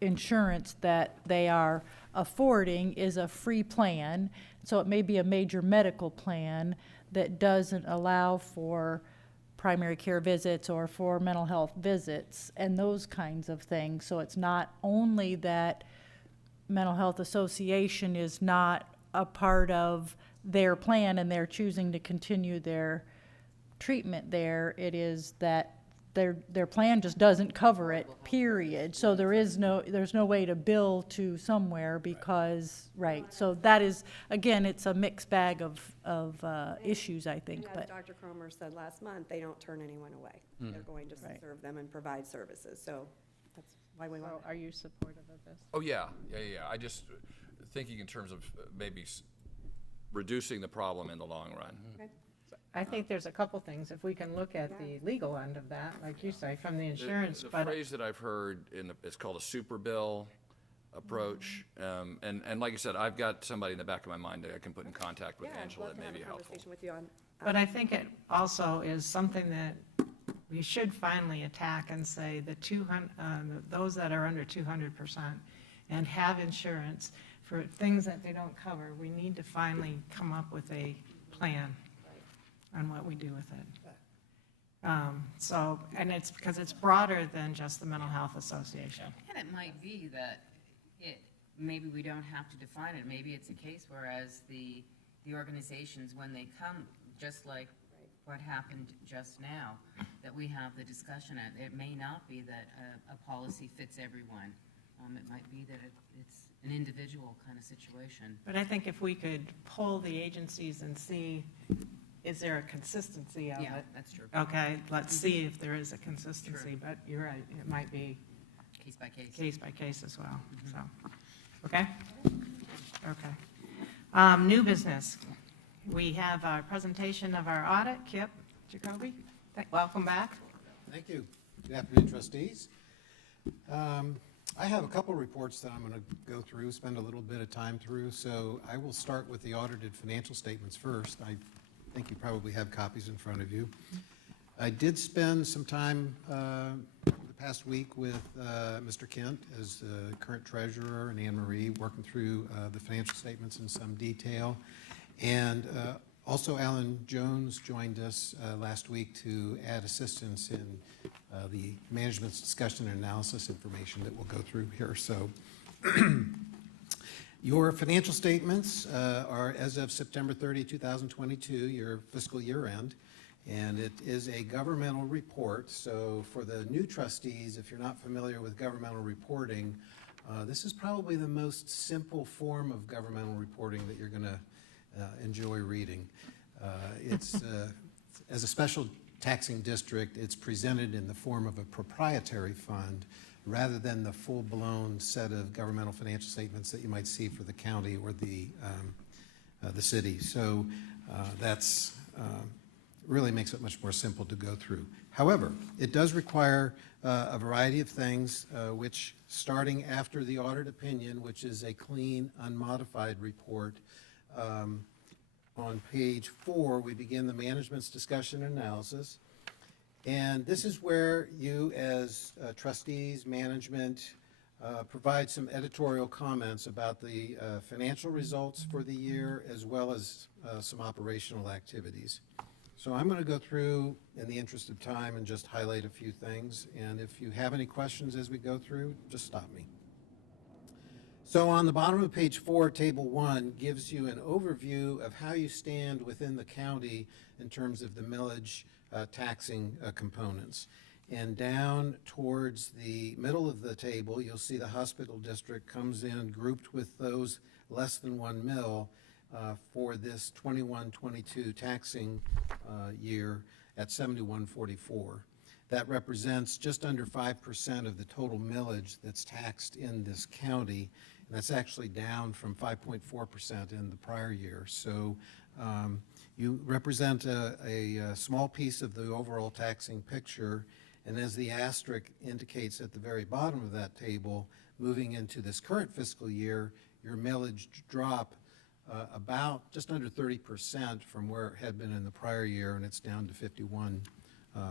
insurance that they are affording is a free plan. So it may be a major medical plan that doesn't allow for primary care visits or for mental health visits and those kinds of things. So it's not only that Mental Health Association is not a part of their plan and they're choosing to continue their treatment there, it is that their plan just doesn't cover it, period. So there's no way to bill to somewhere because, right, so that is, again, it's a mixed bag of issues, I think, And as but. Dr. Cromer said last month, they don't turn anyone away. They're going to Right. serve them and provide services, so that's why we want. Are you supportive of this? Oh, yeah. I just thinking in terms of maybe reducing the problem in the long run. Okay. I think there's a couple things. If we can look at the legal end of that, like you say, from the The- insurance, The but phrase that I've heard it's called a super bill approach. And like I said, I've got somebody in the back of my mind that I can put in contact with Yeah, I'd Angela love that to may have be a helpful. conversation with you on. But I think it also is something that we should finally attack and say the 200, those that are under 200% and have insurance for things that they don't cover, we need to finally come up with a plan on what we do with it. So, and it's because it's broader than just the Mental Health Association. And it might be that maybe we don't have to define it. Maybe it's a case whereas the organizations, when they come, just like what happened just now, that we have the discussion, and it may not be that a policy fits everyone. It might be that it's an individual kind of situation. But I think if we could poll the agencies and see, is there a consistency of it? Yeah, that's true. Okay, let's see if there is a consistency, but you're right, it might be Case by case. case by case as well, so, okay? Okay. New business. We have our presentation of our audit. Kip Jacoby, welcome back. Thank you. Good afternoon, trustees. I have a couple reports that I'm going to go through, spend a little bit of time through. So I will start with the audited financial statements first. I think you probably have copies in front of you. I did spend some time the past week with Mr. Kent as the current treasurer and Anne Marie working through the financial statements in some detail. And Also, Alan Jones joined us last week to add assistance in the management's discussion and analysis information that we'll go through here. So your financial statements are as of September 30, 2022, your fiscal year end, and it is a governmental report. So for the new trustees, if you're not familiar with governmental reporting, this is probably the most simple form of governmental reporting that you're going to enjoy reading. It's as a special taxing district, it's presented in the form of a proprietary fund rather than the full-blown set of governmental financial statements that you might see for the county or the city. So that's really makes it much more simple to go through. However, it does require a variety of things, which starting after the audit opinion, which is a clean, unmodified report, on page 4, we begin the management's discussion and analysis. And this is where you as trustees, management, provide some editorial comments about the financial results for the year as well as some operational activities. So I'm going to go through in the interest of time and just highlight a few things. And if you have any questions as we go through, just stop me. So on the bottom of page 4, table 1 gives you an overview of how you stand within the county in terms of the millage taxing components. And down towards the middle of the table, you'll see the hospital district comes in grouped with those less than 1 mil for this 21-22 taxing year at 71.44. That represents just under 5% of the total millage that's taxed in this county. And that's actually down from 5.4% in the prior year. So you represent a small piece of the overall taxing picture. And as the asterisk indicates at the very bottom of that table, moving into this current fiscal year, your millage drop about just under 30% from where it had been in the prior year, and it's down to 51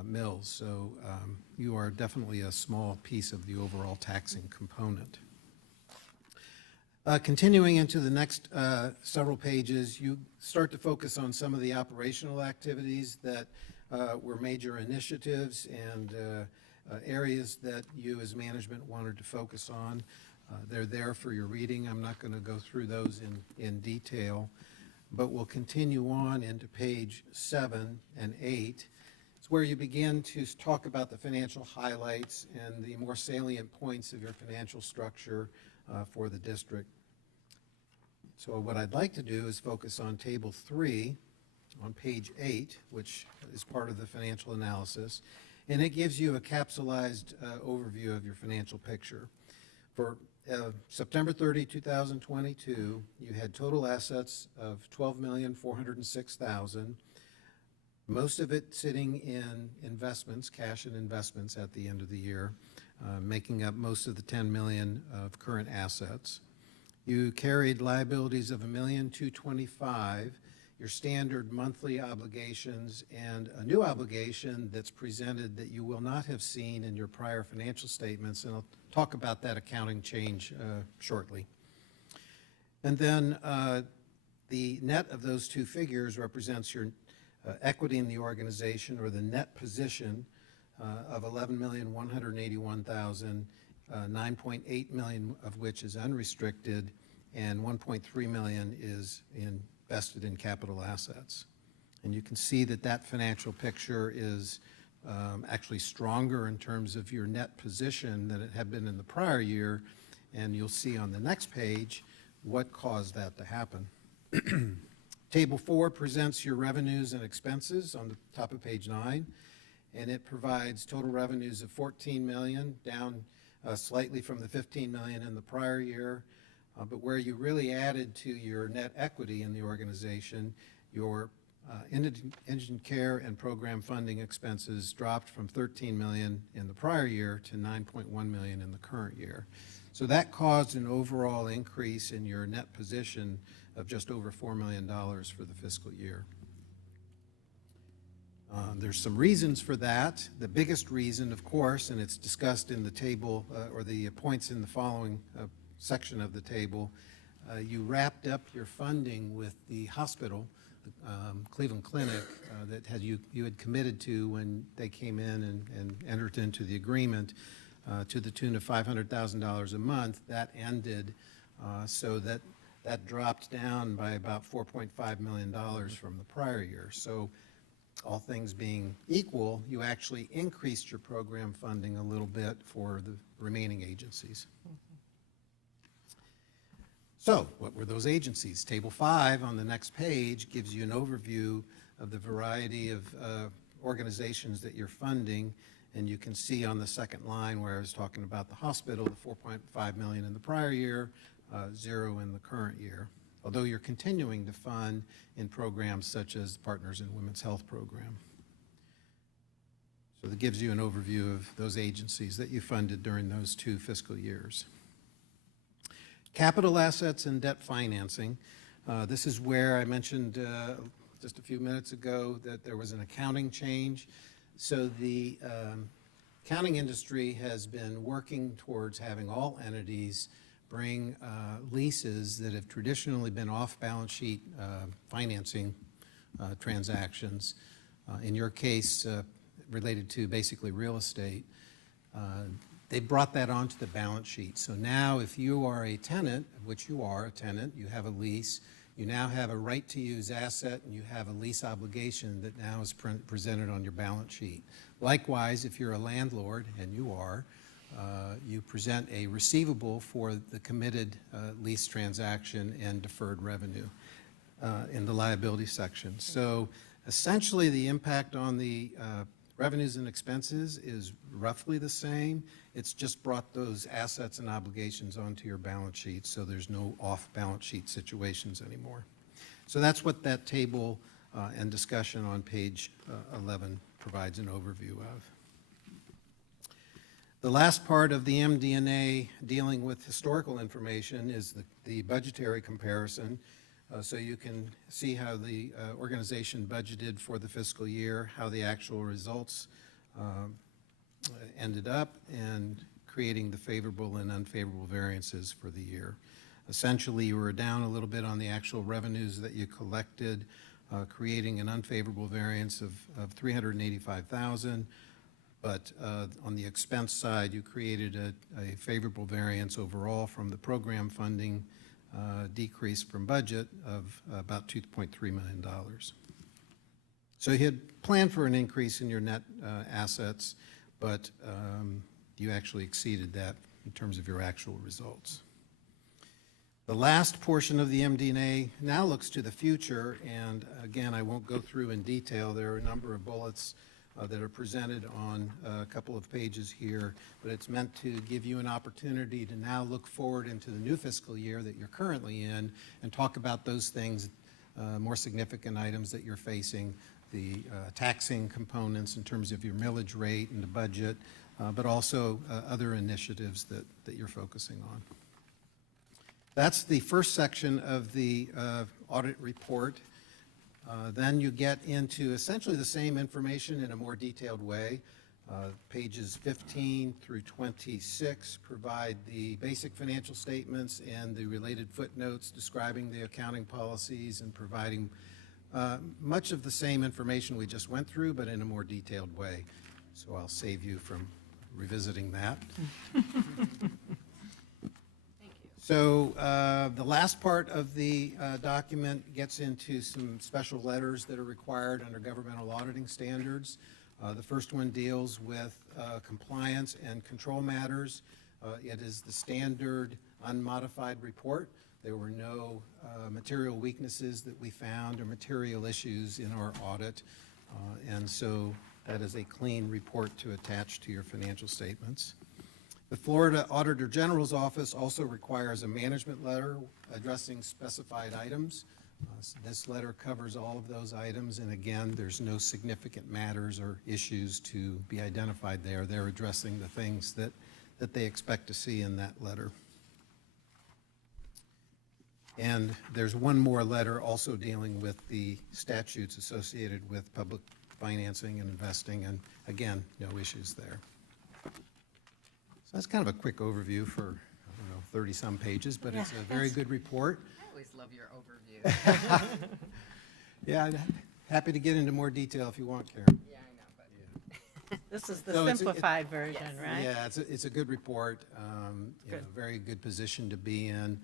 mills. So you are definitely a small piece of the overall taxing component. Continuing into the next several pages, you start to focus on some of the operational activities that were major initiatives and areas that you as management wanted to focus on. They're there for your reading. I'm not going to go through those in detail, but we'll continue on into page 7 and 8. It's where you begin to talk about the financial highlights and the more salient points of your financial structure for the district. So what I'd like to do is focus on table 3 on page 8, which is part of the financial analysis, and it gives you a capsulized overview of your financial picture. For September 30, 2022, you had total assets of $12,406,000, most of it sitting in investments, cash and investments at the end of the year, making up most of the $10 million of current assets. You carried liabilities of $1,225,000, your standard monthly obligations, and a new obligation that's presented that you will not have seen in your prior financial statements, and I'll talk about that accounting change shortly. And then the net of those two figures represents your equity in the organization, or the net position of $11,181,000, $9.8 million of which is unrestricted, and $1.3 million is invested in capital assets. And you can see that that financial picture is actually stronger in terms of your net position than it had been in the prior year, and you'll see on the next page what caused that to happen. Table 4 presents your revenues and expenses on the top of page 9, and it provides total revenues of $14 million, down slightly from the $15 million in the prior year, but where you really added to your net equity in the organization, your indigent care and program funding expenses dropped from $13 million in the prior year to $9.1 million in the current year. So that caused an overall increase in your net position of just over $4 million for the fiscal year. There's some reasons for that. The biggest reason, of course, and it's discussed in the table or the points in the following section of the table, you wrapped up your funding with the hospital Cleveland Clinic that you had committed to when they came in and entered into the agreement to the tune of $500,000 a month. That ended, so that dropped down by about $4.5 million from the prior year. So all things being equal, you actually increased your program funding a little bit for the remaining agencies. So what were those agencies? Table 5 on the next page gives you an overview of the variety of organizations that you're funding, and you can see on the second line where I was talking about the hospital, the $4.5 million in the prior year, 0 in the current year, although you're continuing to fund in programs such as the Partners in Women's Health program. So that gives you an overview of those agencies that you funded during those 2 fiscal years. Capital assets and debt financing. This is where I mentioned just a few minutes ago that there was an accounting change. So the accounting industry has been working towards having all entities bring leases that have traditionally been off-balance sheet financing transactions, in your case related to basically real estate. They brought that onto the balance sheet. So now if you are a tenant, which you are a tenant, you have a lease, you now have a right to use asset and you have a lease obligation that now is presented on your balance sheet. Likewise, if you're a landlord, and you are, you present a receivable for the committed lease transaction and deferred revenue in the liability section. So essentially the impact on the revenues and expenses is roughly the same. It's just brought those assets and obligations onto your balance sheet, so there's no off-balance sheet situations anymore. So that's what that table and discussion on page 11 provides an overview of. The last part of the MD&A dealing with historical information is the budgetary comparison. So you can see how the organization budgeted for the fiscal year, how the actual results ended up, and creating the favorable and unfavorable variances for the year. Essentially, you were down a little bit on the actual revenues that you collected, creating an unfavorable variance of $385,000. But on the expense side, you created a favorable variance overall from the program funding decrease from budget of about $2.3 million. So you had planned for an increase in your net assets, but you actually exceeded that in terms of your actual results. The last portion of the MD&A now looks to the future, and again, I won't go through in detail. There are a number of bullets that are presented on a couple of pages here, but it's meant to give you an opportunity to now look forward into the new fiscal year that you're currently in and talk about those things, more significant items that you're facing, the taxing components in terms of your millage rate and the budget, but also other initiatives that you're focusing on. That's the first section of the audit report. Then you get into essentially the same information in a more detailed way. Pages 15 through 26 provide the basic financial statements and the related footnotes describing the accounting policies and providing much of the same information we just went through, but in a more detailed way. So I'll save you from revisiting that. So the last part of the document gets into some special letters that are required under governmental auditing standards. The first one deals with compliance and control matters. It is the standard unmodified report. There were no material weaknesses that we found or material issues in our audit, and so that is a clean report to attach to your financial statements. The Florida Auditor General's Office also requires a management letter addressing specified items. So this letter covers all of those items, and again, there's no significant matters or issues to be identified there. They're addressing the things that they expect to see in that letter. And there's one more letter also dealing with the statutes associated with public financing and investing, and again, no issues there. So that's kind of a quick overview for, I don't know, 30-some pages, but it's a very good report. I always love your overview. Yeah, happy to get into more detail if you want, Karen. Yeah, I know, but. This is the So it's- simplified version, right? Yeah, it's a good report, you know, Good. very good position to be in.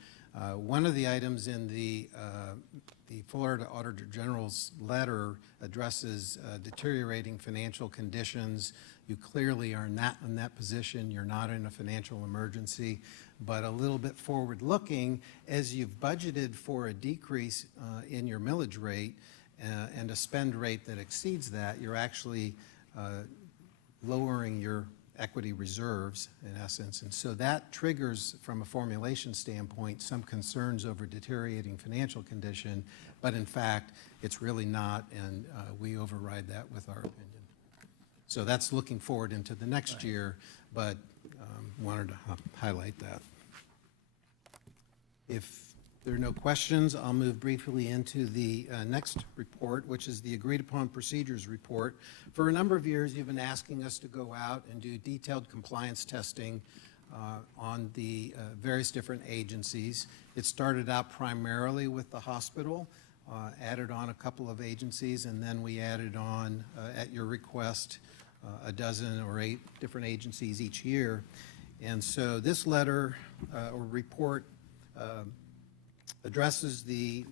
One of the items in the Florida Auditor General's letter addresses deteriorating financial conditions. You clearly are not in that position, you're not in a financial emergency, but a little bit forward-looking, as you've budgeted for a decrease in your millage rate and a spend rate that exceeds that, you're actually lowering your equity reserves, in essence. And so that triggers, from a formulation standpoint, some concerns over deteriorating financial condition, but in fact, it's really not, and we override that with our opinion. So that's looking forward into the next year, but wanted to highlight that. If there are no questions, I'll move briefly into the next report, which is the Agreed Upon Procedures Report. For a number of years, you've been asking us to go out and do detailed compliance testing on the various different agencies. It started out primarily with the hospital, added on a couple of agencies, and then we added on, at your request, a dozen or 8 different agencies each year. And so this letter or report addresses the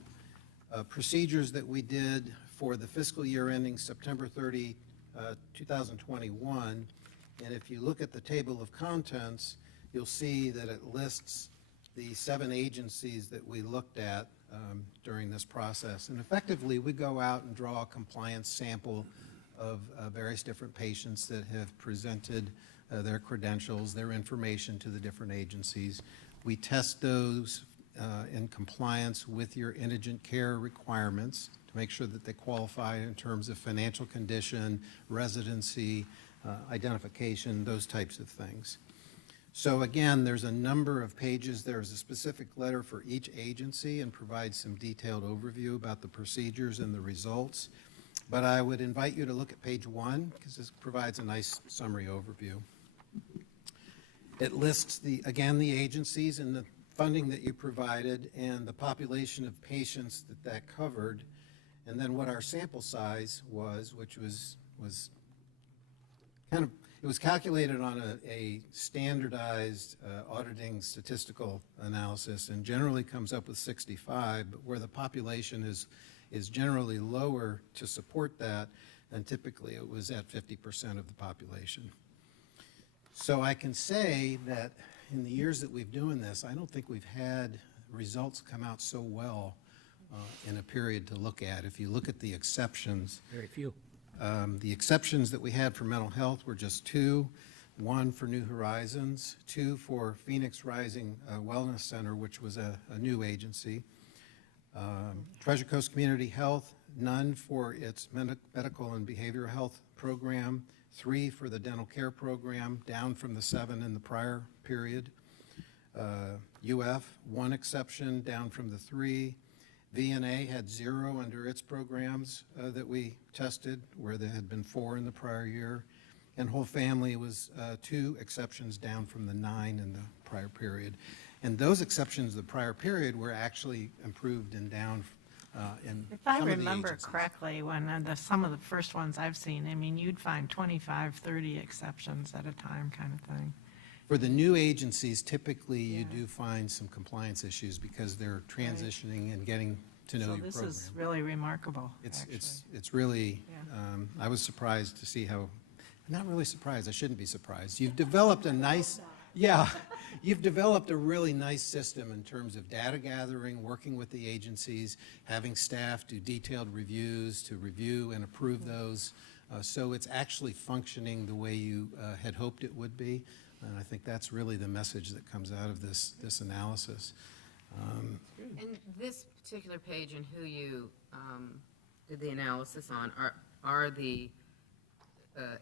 procedures that we did for the fiscal year ending September 30, 2021. And if you look at the table of contents, you'll see that it lists the 7 agencies that we looked at during this process. And effectively, we go out and draw a compliance sample of various different patients that have presented their credentials, their information to the different agencies. We test those in compliance with your indigent care requirements to make sure that they qualify in terms of financial condition, residency, identification, those types of things. So again, there's a number of pages. There's a specific letter for each agency and provides some detailed overview about the procedures and the results. But I would invite you to look at page 1 because this provides a nice summary overview. It lists again, the agencies and the funding that you provided and the population of patients that covered, and then what our sample size was, which was kind of, it was calculated on a standardized auditing statistical analysis and generally comes up with 65, but where the population is generally lower to support that, and typically it was at 50% of the population. So I can say that in the years that we've doing this, I don't think we've had results come out so well in a period to look at. If you look at the exceptions. Very few. The exceptions that we had for mental health were just 2, 1 for New Horizons, 2 for Phoenix Rising Wellness Center, which was a new agency. Treasure Coast Community Health, none for its medical and behavioral health program, 3 for the dental care program, down from the 7 in the prior period. UF, 1 exception, down from the 3. VNA had 0 under its programs that we tested, where there had been 4 in the prior year. And Whole Family was 2 exceptions, down from the 9 in the prior period. And those exceptions of the prior period were actually improved and down in If I some of the remember agencies. correctly, when some of the first ones I've seen, I mean, you'd find 25, 30 exceptions at a time kind of thing. For the new agencies, typically you do find some compliance issues because they're transitioning and getting to know So your this program. is really remarkable, actually. It's really, Yeah. I was surprised to see how, not really surprised, I shouldn't be surprised. You've developed a nice, you've developed a really nice system in terms of data gathering, working with the agencies, having staff do detailed reviews to review and approve those. So it's actually functioning the way you had hoped it would be. And I think that's really the message that comes out of this analysis. And this particular page and who you did the analysis on are the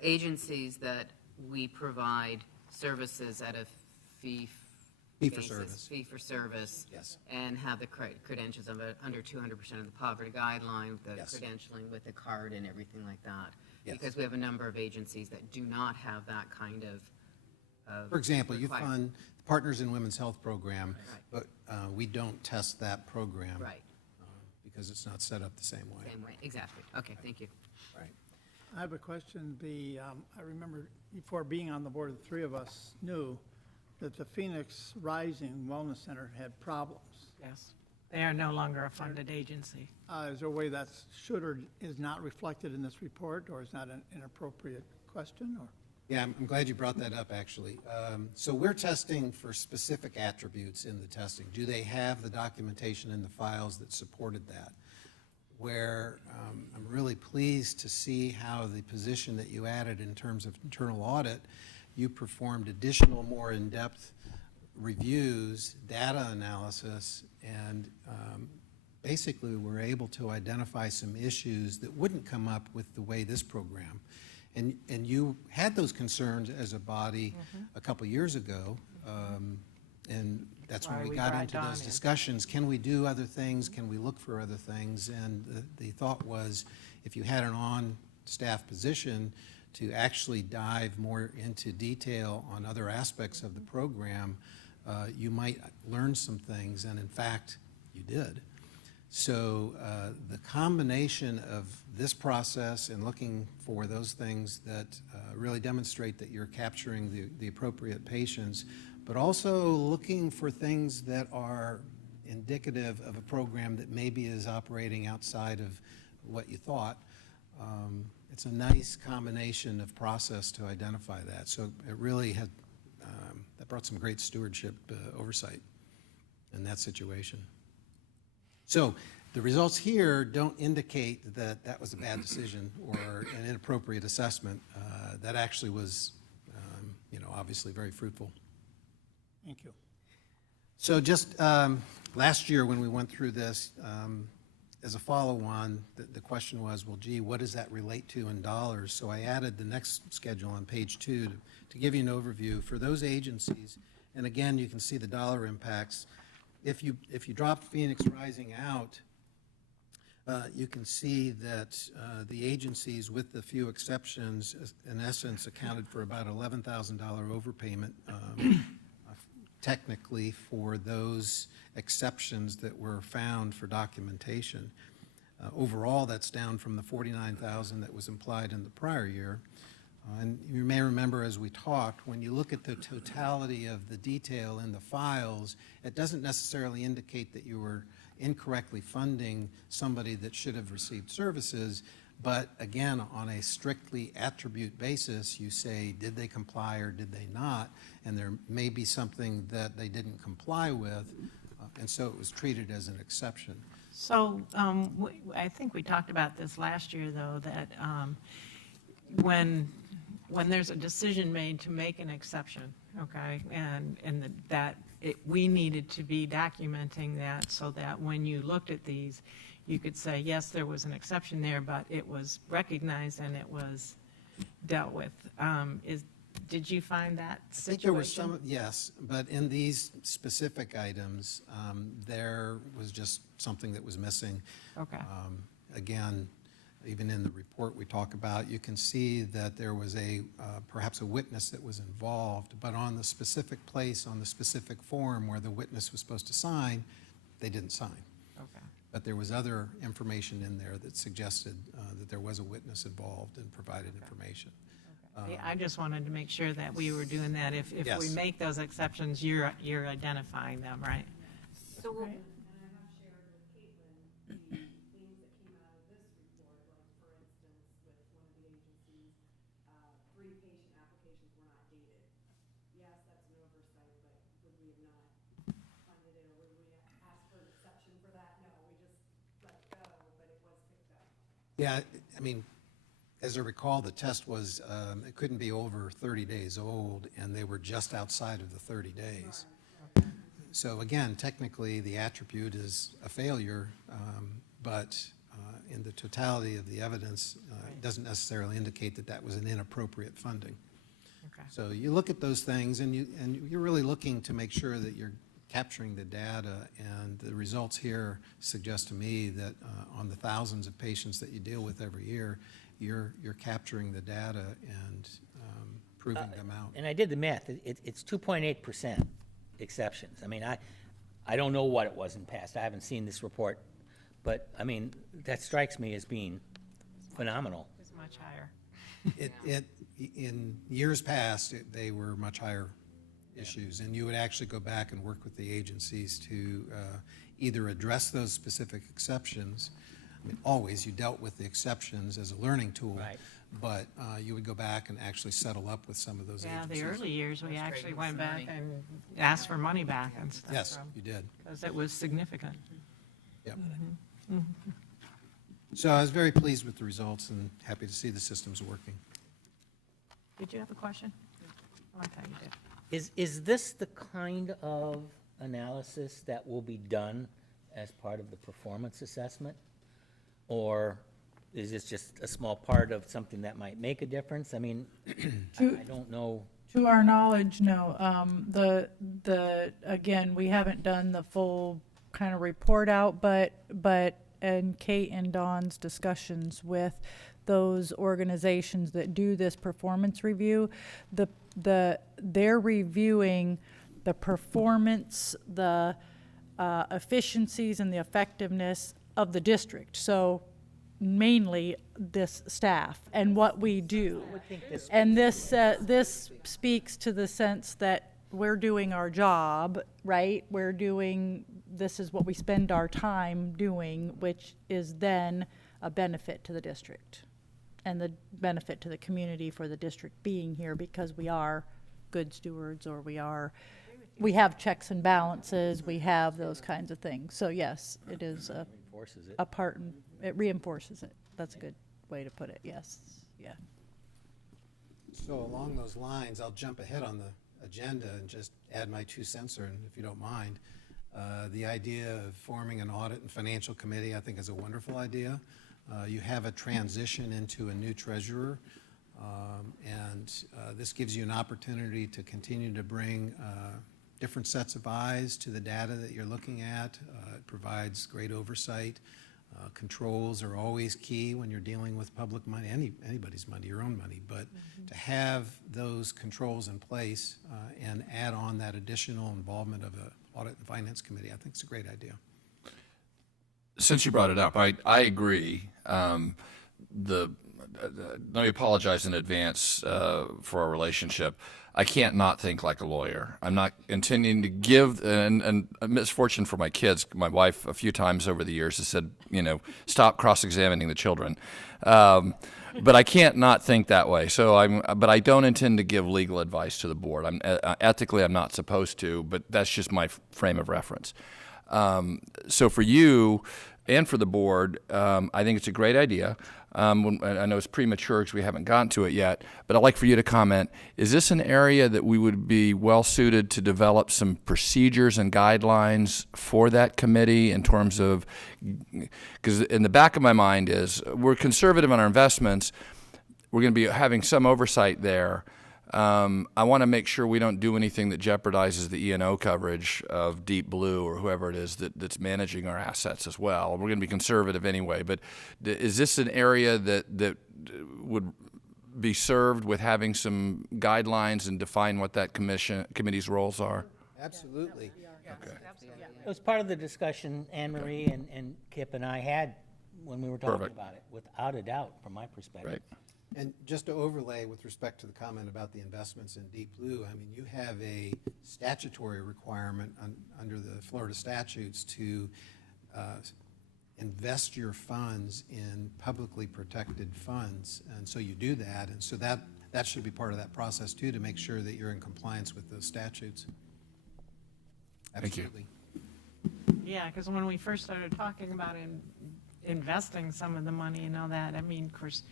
agencies that we provide services at a fee for basis, service. Fee for service. Yes. And have the credentials of under 200% of the poverty guideline, the Yes. credentialing with the card and everything like that. Yes. Because we have a number of agencies that do not have that kind of For example, you requirement. fund Partners in Women's Health program, Right. but we don't test that program. Right. because it's not set up the same way. Same way, exactly. Okay, thank you. Right. I have a question. I remember before being on the board, the three of us knew that the Phoenix Rising Wellness Center had problems. Yes. They are no longer a funded agency. Is there a way that's should or is not reflected in this report, or is not an inappropriate question, or? Yeah, I'm glad you brought that up, actually. So we're testing for specific attributes in the testing. Do they have the documentation in the files that supported that? Where I'm really pleased to see how the position that you added in terms of internal audit, you performed additional, more in-depth reviews, data analysis, and basically were able to identify some issues that wouldn't come up with the way this program. And you had those concerns as a body a couple years ago, and that's when Why we we got brought into Dawn those in. discussions. Can we do other things? Can we look for other things? And the thought was, if you had an on-staff position to actually dive more into detail on other aspects of the program, you might learn some things, and in fact, you did. So the combination of this process and looking for those things that really demonstrate that you're capturing the appropriate patients, but also looking for things that are indicative of a program that maybe is operating outside of what you thought. It's a nice combination of process to identify that. So it really had, that brought some great stewardship oversight in that situation. So the results here don't indicate that that was a bad decision or an inappropriate assessment. That actually was, obviously very fruitful. Thank you. So just last year when we went through this, as a follow-on, the question was, well, gee, what does that relate to in dollars? So I added the next schedule on page 2 to give you an overview for those agencies. And again, you can see the dollar impacts. If you drop Phoenix Rising out, you can see that the agencies, with the few exceptions, in essence accounted for about $11,000 overpayment technically for those exceptions that were found for documentation. Overall, that's down from the $49,000 that was implied in the prior year. And you may remember as we talked, when you look at the totality of the detail in the files, it doesn't necessarily indicate that you were incorrectly funding somebody that should have received services. But again, on a strictly attribute basis, you say, did they comply or did they not? And there may be something that they didn't comply with, and so it was treated as an exception. So I think we talked about this last year, though, that when there's a decision made to make an exception, okay, and we needed to be documenting that so that when you looked at these, you could say, yes, there was an exception there, but it was recognized and it was dealt with. Did you find that I think there were situation? some, yes, but in these specific items, there was just something that was missing. Okay. Again, even in the report we talk about, you can see that there was perhaps a witness that was involved, but on the specific place, on the specific form where the witness was supposed to sign, they didn't sign. Okay. But there was other information in there that suggested that there was a witness involved and provided information. I just wanted to make sure that we were doing that. If we Yes. make those exceptions, you're identifying them, right? So we'll- Yeah, I mean, as I recall, the test was, it couldn't be over 30 days old, and they were just outside of the 30 days. So again, technically, the attribute is a failure, but in the totality of the evidence, it doesn't necessarily indicate that that was an inappropriate funding. Okay. So you look at those things, and you're really looking to make sure that you're capturing the data, and the results here suggest to me that on the thousands of patients that you deal with every year, you're capturing the data and proving them out. And I did the math. It's 2.8% exceptions. I mean, I don't know what it was in the past. I haven't seen this report But, I mean, that strikes me as being phenomenal. It's much higher. In years past, they were much higher issues, and you would actually go back and work with the agencies to either address those specific exceptions. I mean, always, you dealt with the exceptions as a learning tool. Right. But you would go back and actually settle up with some of those Yeah, agencies. the early years, we actually went back and asked for money back and stuff. Yes, you did. Because it was significant. Yep. So I was very pleased with the results and happy to see the systems working. Did you have a question? Oh, I thought you did. Is this the kind of analysis that will be done as part of the performance assessment? Or is this just a small part of something that might make a difference? I mean, I don't know. To our knowledge, no. Again, we haven't done the full kind of report out, but and Kate and Dawn's discussions with those organizations that do this performance review, they're reviewing the performance, the efficiencies and the effectiveness of the district. So mainly this staff and what we do. And this speaks to the sense that we're doing our job, right? This is what we spend our time doing, which is then a benefit to the district and the benefit to the community for the district being here because we are good stewards, or we have checks and balances, we have those kinds of things. So yes, it is a part, and it reinforces it. That's a good way to put it, yes, yeah. So along those lines, I'll jump ahead on the agenda and just add my 2 cents, or if you don't mind. The idea of forming an audit and financial committee, I think, is a wonderful idea. You have a transition into a new treasurer, and this gives you an opportunity to continue to bring different sets of eyes to the data that you're looking at. It provides great oversight. Controls are always key when you're dealing with public money, anybody's money, your own money. But to have those controls in place and add on that additional involvement of an audit and finance committee, I think it's a great idea. Since you brought it up, I agree. Let me apologize in advance for our relationship. I can't not think like a lawyer. I'm not intending to give, and a misfortune for my kids. My wife, a few times over the years, has said, stop cross-examining the children. But I can't not think that way. But I don't intend to give legal advice to the board. Ethically, I'm not supposed to, but that's just my frame of reference. So for you and for the board, I think it's a great idea. I know it's premature because we haven't gotten to it yet, but I'd like for you to comment. Is this an area that we would be well suited to develop some procedures and guidelines for that committee in terms of, because in the back of my mind is we're conservative on our investments. We're going to be having some oversight there. I want to make sure we don't do anything that jeopardizes the E&O coverage of Deep Blue or whoever it is that's managing our assets as well. We're going to be conservative anyway, but is this an area that would be served with having some guidelines and define what that committee's roles are? Absolutely. Okay. It was part of the discussion Anne Marie and Kip and I had when we were talking Perfect. about it, without a doubt, from my perspective. Right. And just to overlay with respect to the comment about the investments in Deep Blue, I mean, you have a statutory requirement under the Florida statutes to invest your funds in publicly protected funds. And so you do that. And so that should be part of that process too, to make sure that you're in compliance with those statutes. Thank you. Absolutely. Yeah, because when we first started talking about investing some of the money and all that, I mean, of course,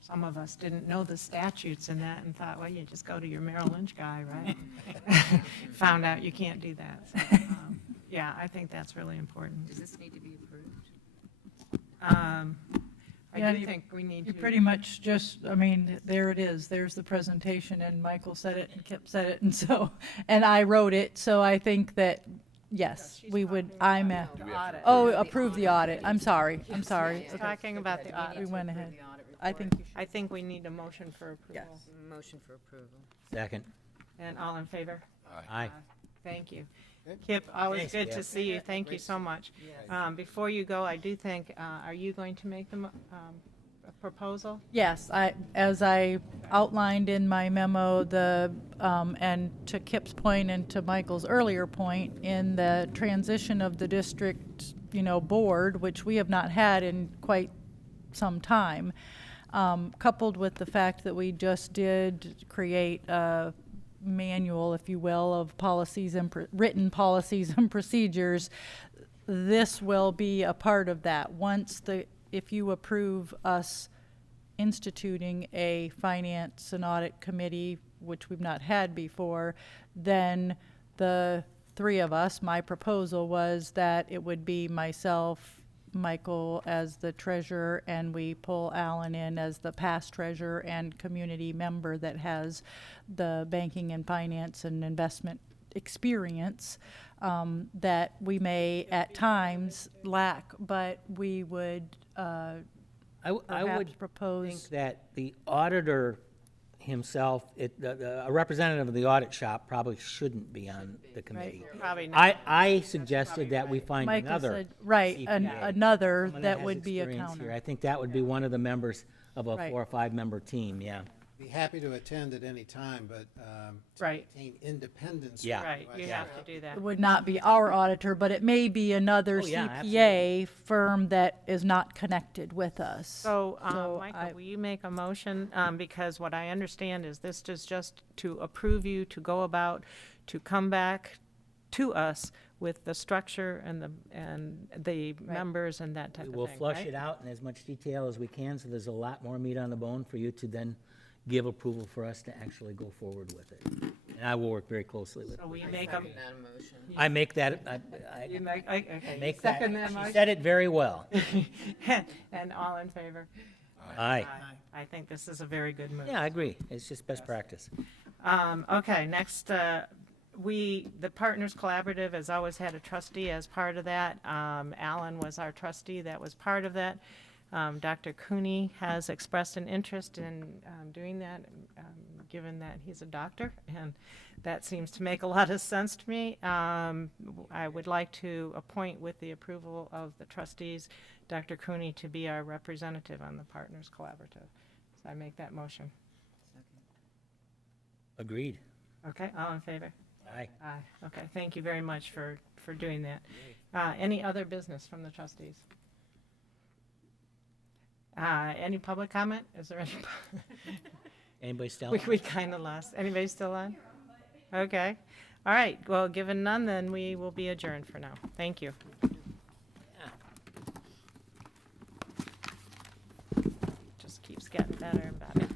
some of us didn't know the statutes and that and thought, well, you just go to your Merrill Lynch guy, right? Found out you can't do that. So, yeah, I think that's really important. Does this need to be approved? I do think we need to. You pretty much just, I mean, there it is. There's the presentation, and Michael said it, and Kip said it, and so, and I wrote it. So I think that, yes, we would, approve the audit. I'm sorry. Okay. Talking about the audit. We went ahead. I think we need a motion for approval. Motion for approval. Second. And all in favor? Aye. Thank you. Okay. Kip, always Thanks, good to Kip. see you. Thank you so much. Before you go, I do think, are you going to make the a proposal? Yes, as I outlined in my memo, and to Kip's point and to Michael's earlier point, in the transition of the district, board, which we have not had in quite some time, coupled with the fact that we just did create a manual, if you will, of policies and written policies and procedures, this will be a part of that. If you approve us instituting a finance and audit committee, which we've not had before, then the three of us, my proposal was that it would be myself, Michael as the treasurer, and we pull Alan in as the past treasurer and community member that has the banking and finance and investment experience that we may at times lack, but we would I perhaps would propose. think that the auditor himself, a representative of the audit shop probably shouldn't be on the committee. Probably not. I suggested that we find Michael another said, right, CPA, another someone that has would be a experience here. counter. I think that would be one of the members of a Right. 4 or 5 member team, yeah. Be happy to attend at any time, but to Right. maintain independence. Yeah. Right, you have to do that. It would not be our auditor, but it may be another Oh, yeah, CPA firm that is not connected with us. So, So Michael, I- will you make a motion? Because what I understand is this is just to approve you to go about, to come back to us with the structure and the members and that type of thing, We'll flush right? it out in as much detail as we can, so there's a lot more meat on the bone for you to then give approval for us to actually go forward with it. And I will work very closely with So it. will you make a, Second that motion. I make that, you make, okay, you make that, second that she motion? said it very well. And all in favor? Aye. I think this is a very good move. Yeah, I agree. It's just best practice. Okay, next, the Partners Collaborative has always had a trustee as part of that. Alan was our trustee that was part of that. Dr. Cooney has expressed an interest in doing that, given that he's a doctor, and that seems to make a lot of sense to me. I would like to appoint, with the approval of the trustees, Dr. Cooney to be our representative on the Partners Collaborative. So I make that motion. Agreed. Okay, all in favor? Aye. Aye. Okay, thank you very much for doing that. Any other business from the trustees? Any public comment? Is there any? Anybody still? We kind of lost. Anybody still on? Okay. All right. Well, given none, then we will be adjourned for now. Thank you. Just keeps getting better and better.